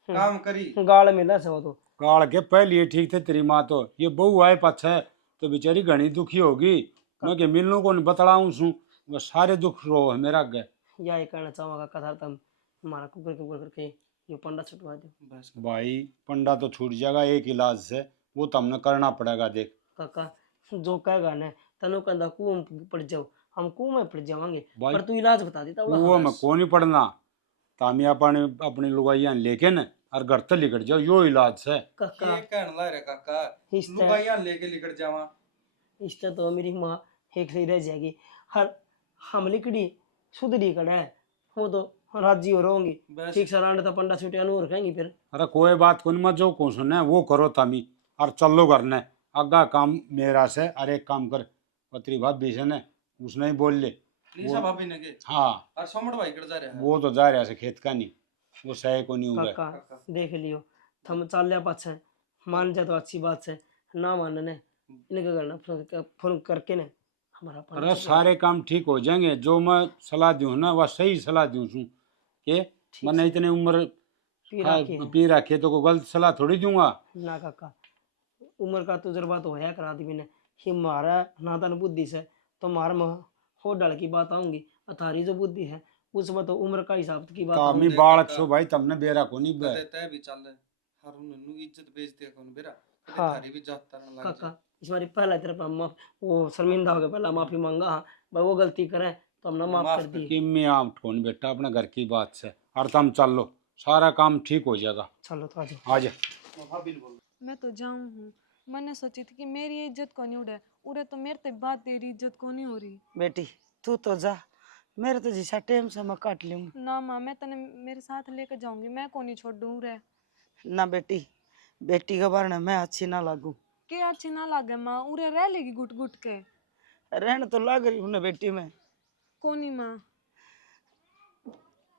काम करी गाल मिला से वो तो काल के पहले ये ठीक थे तेरी माँ तो ये बहू आए पाछे तो बेचारी घनी दुखी होगी मैं के मिलनों को नहीं बतलाऊं सू वो सारे दुख रो है मेरा अगे या ये कहना चाहूँगा कथा तुम हमारा कुकर कुकर करके ये पंडा छुटवा दो बस भाई पंडा तो छूट जाएगा एक इलाज से वो तो हमने करना पड़ेगा देख काका जो कहेगा ना तनु कहता कुएं में पड़ जाओ हम कुएं में पड़ जावांगे भाई पर तू इलाज बता देता वो मैं को नहीं पढ़ना तामी अपने अपनी लुगाइयां लेके न और घर तक लिकट जाओ यो इलाज से काका ये कहने ला रे काका इस लुगाइयां लेके लिकट जावा इससे तो मेरी माँ एक सही रह जाएगी हर हम लिकड़ी सुधरी कड़ा है वो तो राजी हो रहोगी बस ठीक से रांड तो पंडा छुटे अनूर कहेंगी फिर अरे कोई बात को नहीं मत जो को सुने वो करो तामी और चलो करने अग्गा काम मेरा से अरे एक काम कर पत्री भाभी से ने उसने ही बोल ले लीसा भाभी ने के हाँ और सोमड़ भाई कर जा रहा है वो तो जा रहा से खेत का नहीं वो सही को नहीं होगा काका देख लियो थम चाल लिया पाछे मान जाए तो अच्छी बात है ना मानने इनका करना फोन करके ने हमारा पंडा अरे छुटवा सारे काम ठीक हो जाएंगे जो मैं सलाह दूँ ना वह सही सलाह दूँ सू के मैंने इतनी उम्र पी रखी है। पी रखे तो कोई गलत सलाह थोड़ी दूंगा ना काका उम्र का तजुर्बा तो होया करा दी मैंने कि मारा नादान बुद्धि से तो मार में हो डाल की बात आऊंगी अथारी जो बुद्धि है उसमें तो उम्र का हिसाब की बात तामी आऊंगी। बालक सो भाई तुमने बेरा को नहीं बे देता है भी चल रहा हर उन्हें इज्जत बेच दिया कौन बेरा हाँ। थारी भी जात तरह लग काका इस बार पहला तरफ हम वो शर्मिंदा हो गया पहला माफी मांगा हाँ भाई वो गलती करे तो हमने माफ माफ कर दी कि मैं आप ठोन बेटा अपने घर की बात से और तुम चल लो सारा काम ठीक हो जाएगा चलो तो आ जाओ आ जा भाभी बोल मैं तो जाऊं हूँ मैंने सोची थी कि मेरी इज्जत को नहीं उड़े उड़े तो मेरे ते बात तेरी इज्जत को नहीं हो रही बेटी तू तो जा मेरे तो जिसा टाइम से मैं काट लूंगी ना माँ मैं तने मेरे साथ लेकर जाऊंगी मैं को नहीं छोड़ दूँ रे ना बेटी बेटी के बारे में मैं अच्छी ना लागू के अच्छी ना लागे माँ उरे रह लेगी गुट गुट के रहने तो लाग रही हूँ ना बेटी में कोनी माँ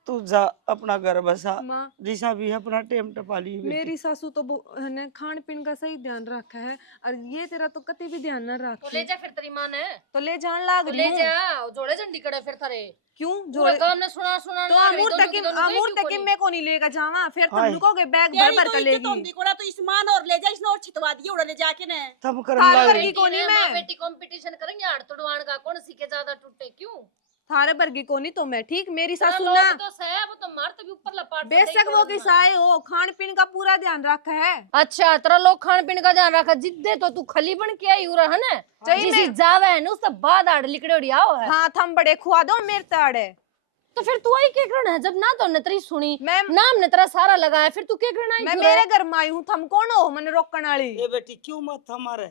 तू जा अपना घर बसा माँ जिसा भी है अपना टेम टपा ली बेटी। मेरी सासू तो ने खान पीन का सही ध्यान रखा है और ये तेरा तो कति भी ध्यान ना तो रखी ले जा फिर तेरी माँ ने तो ले जान लाग तो रही ले हूँ जा जोड़े झंडी कड़े फिर थारे क्यों पूरा जो काम ने सुना सुना तो अमूर तक मैं को नहीं लेकर जावा फिर तुम हाय। लुकोगे बैग भर भर कर लेगी तो इसमान और ले जा इसने और छितवा दिए उड़ा ले जाके ने तब कर थार लाग वर्गी रही को नहीं मैं बेटी कंपटीशन करेंगे हाड़ तोड़वान का कौन सीखे ज्यादा टूटे क्यों थारे वर्गी को नहीं तो मैं ठीक मेरी तेरा सासू लोग ना तो सह वो तो मार तभी ऊपर लपाट बेशक वो किसाए हो खान पीन का पूरा ध्यान रखा है अच्छा तेरा लोग खान पीने का ध्यान रखा जिद्दे तो तू खली बन के आई उरा है ना चाहिए जिसी मैं- जावे है ना उससे बाद आड़ लिकड़े उड़िया हो है हाँ थम बड़े खुआ दो मेरे ताड़े तो फिर तू आई के करना है जब ना तो ने तेरी सुनी मैं नाम ने तेरा सारा लगाया फिर तू के करना मैं मेरे घर में आई हूँ थम कौन हो मैंने रोकने वाली ये बेटी क्यों मत हमारे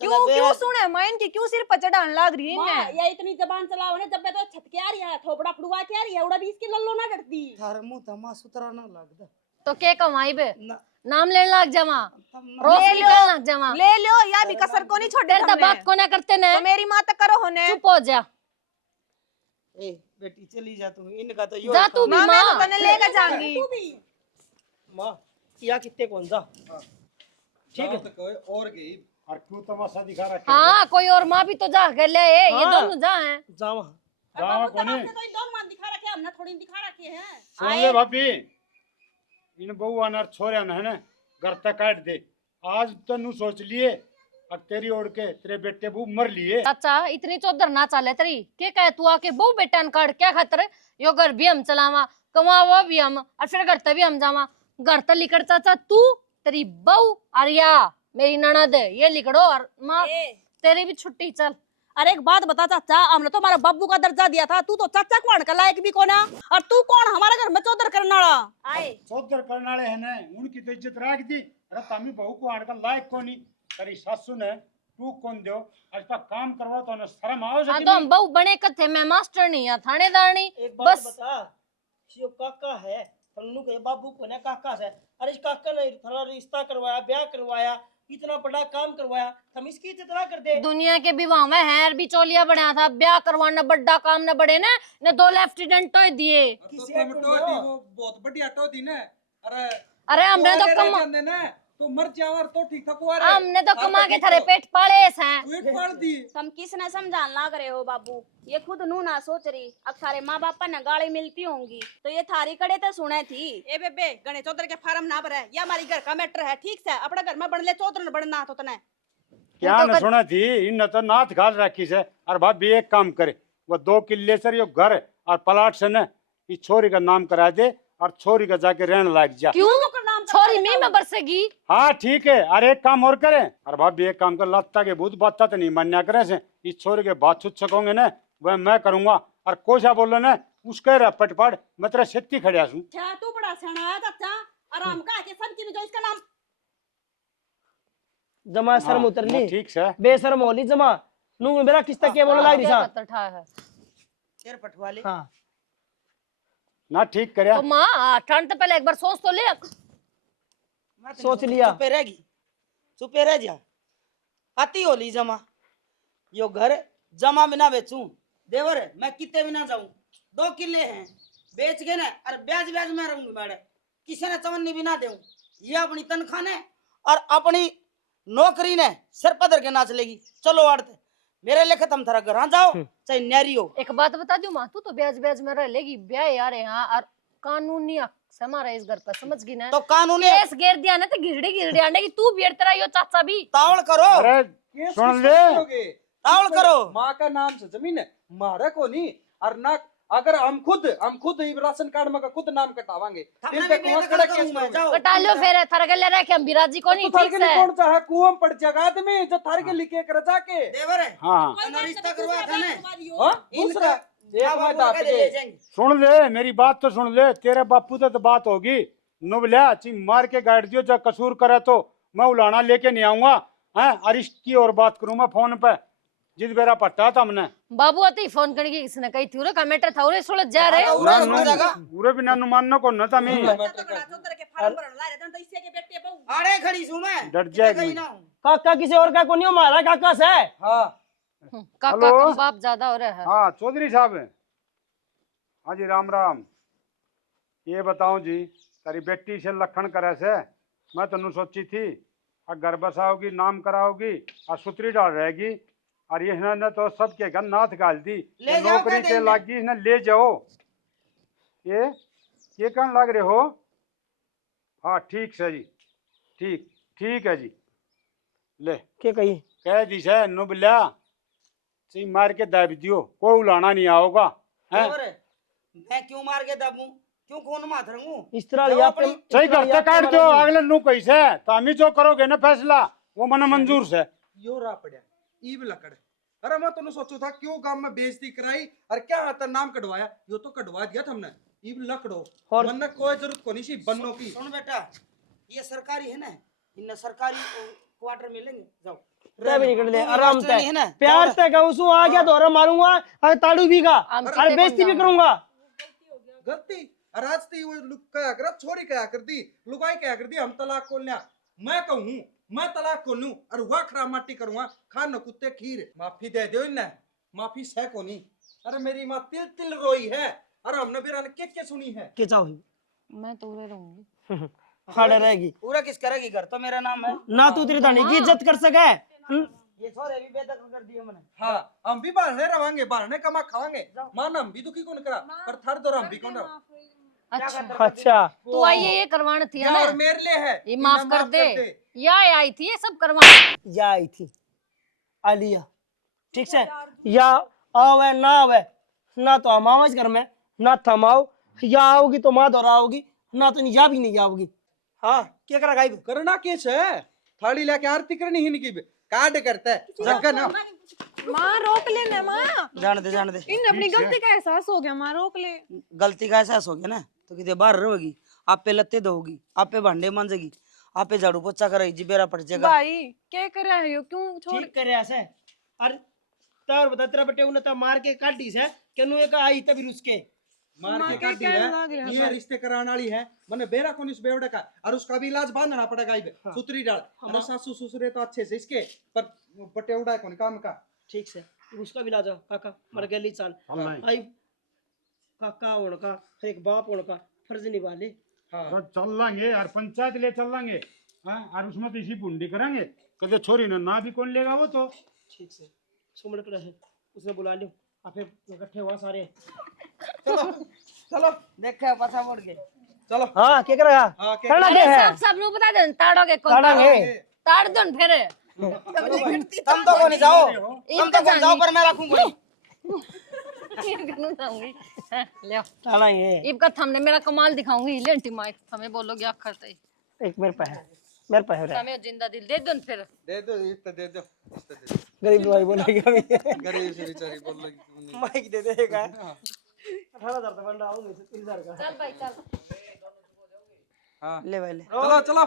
क्यों क्यों सुने माइन की क्यों सिर पर चढ़ाने लग रही है इन्हें? या इतनी जबान चलाओ ने जब मैं तो छत के आ रही है थोपड़ा फड़ुआ के आ रही है उड़ा भी इसकी लल्लो ना डरती थारे मुंह तमा सुतरा ना लगदा तो के कमाई बे ना नाम लेने लग जावा तब ना रोज ले निकलने लग जावा ले लो या भी कसर को नहीं छोड़े तेरे तो बात को ना करते ने तो मेरी माँ तक करो होने चुप हो जा ए बेटी चली जा तू, इनका तो यो जा तू भी माँ मैं तो माँ। तने लेकर जाऊंगी। माँ या कितने कौन जा ठीक है। तो कोई और गई और क्यों तमाशा दिखा रखे हाँ कोई और माँ भी तो जा के ले, ये हाँ। दोनों जा हैं। जा वहाँ जावा कोने हमने थोड़ी दिखा रखे हैं। सुन ले भाभी, इन बहुआ न छोरे न है ना घर तक काट दे। आज तनु सोच लिए और तेरी ओढ़ के तेरे बेटे बहू मर लिए। चाचा इतनी चौधर ना चाले तेरी के कहे तू आके बहु बेटा न काट क्या खातर यो घर भी हम चलावा कमावा भी हम और फिर घर तक भी हम जावा। घर तक लिकड़ चाचा तू तेरी बहू अरिया मेरी ननद ये लिकड़ो और माँ तेरी भी छुट्टी चल। अरे एक बात बता चाचा, हमने तो हमारा बाबू का दर्जा दिया था, तू तो चाचा को का लायक भी कौन है और तू कौन हमारे घर में चौधर करने वाला। आए चौधर करने वाले है ना उनकी तो इज्जत रख दी। अरे तमी बहू को आने का लायक कौन ही तेरी सासू ने तू कौन दो आज तक काम करवा तो ना शर्म आओ हाँ तो हम बहू बने कथे मैं मास्टर नहीं है थानेदार नहीं एक बात बस। बता, यो काका है तन्नू के बाबू को ना काका से, अरे इस काका ने थारा रिश्ता करवाया, ब्याह करवाया, इतना बड़ा काम करवाया, हम इसकी इज्जत ना कर दे। दुनिया के विवाह में हैर भी चोलिया बनाया था, ब्याह करवाना बड़ा काम न बड़े ने 2 लेफ्टिनेंट तो दिए। किसी तो एक तुम को तो दो। वो बहुत बढ़िया तो थी ना। अरे अरे हमने तो आगे कमा रह जाते ना तो मर जावर तो ठीक था कुआरे। हमने तो कमा के तो थारे पेट पाले हैं। पेट फाड़ दी। तुम किसने समझान लाग रहे हो बाबू, ये खुद नू ना सोच रही, अब थारे माँ बाप ने गाली मिलती होंगी तो ये थारी कड़े तो सुने थी। ए बेबे गणे चौधर के फार्म ना भरे, ये हमारी घर का मैटर है, ठीक से अपने घर में बन ले, चौधर बनना तो तने क्या न सुना थी इन तो नाथ घाल रखी से। और भाभी एक काम करे वो 2 किले से यो घर और प्लाट से न इस छोरी का नाम करा दे और छोरी का जाके रहने लग जा। क्यों छोरी में बरसेगी। हाँ ठीक है। और एक काम और करे और भाभी एक काम कर लत्ता के भूत बात तो नहीं मान्या करे से इस छोरी के बात छुट सकोगे ना वह मैं करूंगा और कोशा बोलो ना उसके पटपट मैं तेरा सेत्ती खड़िया सू। तू बड़ा सना है चाचा, आराम का के सब चीज जो इसका नाम जमा शर्म उतर ली, ठीक से बेशर्म हो ली जमा। नू मेरा किस्ता क्या बोला लाग दिशा शेर पटवा ले। हाँ ना ठीक करे तो माँ ठंड तो पहले एक बार सोच तो ले। सोच लिया। चुपे रहेगी, चुपे रह जा। आती होली जमा, यो घर जमा बिना बेचूं देवर मैं कितने बिना जाऊं। 2 किले हैं बेच के ना और ब्याज ब्याज में रहूंगी मैडम, किसी ने चवन्नी बिना दूं। ये अपनी तनख्वाह ने और अपनी नौकरी ने सिर पधर के नाच लेगी। चलो आड़ते मेरे लेखे तुम थारा घर जाओ चाहे न्यारी हो। एक बात बता दूं माँ, तू तो ब्याज ब्याज में रह लेगी, ब्याह यार यहाँ और कानूनी हक से हमारा इस घर पर समझ गई ना। तो कानूनी केस घेर दिया ना तो गिरड़ी आने की तू भी तेरा यो चाचा भी तावड़ करो, अरे केस सुन किसको ले करोगे? तावड़ करो। माँ का नाम से जमीन है मारा को नहीं। और ना अगर हम खुद ही राशन कार्ड में का खुद नाम कटावांगे हमने फिर पे भी कौन बेटा खड़ा करूं केस मैं, करोगे? जाओ। कटा लो फिर थारे गले रह के हम बिराजी को नहीं तो थार ठीक के लिए से। कौन चाहे कुआं पड़ जाएगा आदमी जो थार के लिखे कर जाके। देवर है हाँ तना रिश्ता करवा था ना हाँ दूसरा एक मैं दाप ले के जाएंगे। सुन ले मेरी बात तो सुन ले। तेरे बापू तो बात होगी नुबल्या ची मार के गाड़ दियो जब कसूर करे तो मैं उलाना लेके नहीं आऊंगा। हैं अरिस्ट की और बात करूं मैं फोन पे जिस बेरा पट्टा था हमने बाबू आते ही फोन करके किसने कही थी का मैटर था उरे सुलझ जा रहे। हाँ, उरा सुन जाएगा। पूरे बिना नुमान को न था मैं आड़े खड़ी सू मैं डर जाएगी। कहीं ना हूं। काका किसी और का को नहीं हो, हमारा काका से। हाँ काका हेलो? कम बाप ज्यादा हो रहा है। हाँ चौधरी साहब हाँ जी राम राम। ये बताऊं जी तेरी बेटी से लखन करे से मैं तनु सोची थी और घर बसाओगी नाम कराओगी और सुतरी डाल रहेगी और ये ने तो सबके घर नाथ गाल दी ले जाओ नौकरी क्या के देंगे? लागी ने ले जाओ। ये कहने लग रहे हो। हाँ ठीक से जी ठीक ठीक है जी ले क्या कही कह दी से नुबल्या सी मार के दाब दियो कोई उलाना नहीं आओगा हैं। देवर है, मैं क्यों मार के दबूं, क्यों खून माथ रहूं। इस तरह जाओ या अपनी- सही करते काट दो अगले नु कैसे तामी जो करोगे ना फैसला वो मन मंजूर से। यो रा पड़ा ईब लकड़। अरे मैं तो सोचू था क्यों गांव में बेइज्जती कराई और क्या आता नाम कटवाया। यो तो कटवा दिया था हमने ईब लकड़ो और- मन कोई जरूरत को नहीं सी बननो की। सुन बेटा ये सरकारी है ना, इन सरकारी क्वार्टर मिलेंगे। जाओ तय भी निकल ले तू आराम राष्ट्र नहीं है ना, से प्यार से कहूं सू आ गया दोरा मारूंगा और ताड़ू भी का हम और कितने बेइज्जती भी कम करूंगा। गलती राजती वो कया कर छोरी कया कर दी लुगाई कया कर दी हम तलाक खोल लिया। मैं कहूँ मैं तलाक खोलूं और वह खराब माटी करूंगा खा न कुत्ते खीर। माफी दे दो इन्हें माफी सह को नहीं अरे मेरी माँ तिल तिल रोई है, और हमने भी रन के सुनी है। के चाहो मैं तो उरे रहूंगी। हाड़े रहेगी पूरा किस करेगी घर तो मेरा नाम है। ना तू तेरी धानी की इज्जत कर सके। ये छोरे भी बेदखल कर दिए मैंने। हाँ, हम भी बाहरने रवांगे, बाहरने कमा खावांगे। मान हम भी दुखी कौन करा, पर थर दो हम भी कौन रहा। अच्छा तू आई ये करवाना थी या ना, और मेरे लिए है, ये कि माफ मैं कर दे। या आई थी ये सब करवाना। या आई थी आलिया, ठीक से या आवे ना आवे, ना तो हम आवाज घर में ना थम आओ, या आओगी तो माँ दोहरा आओगी, ना तो या भी नहीं आओगी। हाँ क्या करा गायब करना कैसे है, थाली लेके आरती करनी ही नहीं की काट करता है जगह ना। माँ रोक ले ना माँ, जान दे जान दे। इन अपनी गलती का एहसास हो गया, माँ रोक ले। गलती का एहसास हो गया ना तो कितने बाहर रहोगी, आप पे लत्ते धोगी, आप पे भांडे मांजेगी, आप पे झाड़ू पोछा करेगी, जी बेरा पड़ जाएगा। भाई क्या कर रहा है यो, क्यों छोड़। ठीक करे ऐसे। अरे तार बता तेरा बेटे उन्हें तो मार के काटी से केनु एक आई तभी रुसके मार माँ के के काटी कहने है, लग रहा है ये पर। रिश्ते कराने वाली है, मैंने बेरा कौन इस बेवड़े का, और उसका भी इलाज बांधना पड़ेगा। इब सुतरी डाल, अरे सासू ससुरे तो अच्छे से इसके, पर बटेवड़ा कौन काम का। ठीक से उसका भी ला जाओ काका मर गया चाल आई काका उनका एक बाप उनका फर्ज निभा ले। तो चल लेंगे यार, पंचायत ले चल लेंगे। हाँ, और उसमें तो इसी बुंडी करेंगे, कदे छोरी ने ना भी कौन लेगा वो तो। ठीक से सुमड़ कर रहे उसने बुला लियो, आप इकट्ठे हुआ सारे। चलो देखा पछा मोड़ के चलो हाँ क्या करेगा हाँ, क्या करना अरे क्या है सब सब नु बता दे, ताड़ोगे कौन ताड़ांगे। ताड़ दो न फिर। तुम तो कौन जाओ, तुम तो कौन जाओ, पर मैं रखूंगा। गनु जाऊंगी। हाँ, ले आओ। ताना ये इब का हमने मेरा कमाल दिखाऊंगी, लेंटी माइक हमें बोलोगे आप करते ही। एक मेरे पे है, मेरे पे है। हमें जिंदा दिल दे दो न फिर। दे दो, इतना दे दो, इतना दे दो। गरीब भाई बोलेगी अभी गरीब से बेचारी बोल लगी तुमने। माइक दे देगा 18,000 तो बंदा आऊंगा 30,000 का। चल भाई चल। हाँ ले भाई ले। चलो चलो।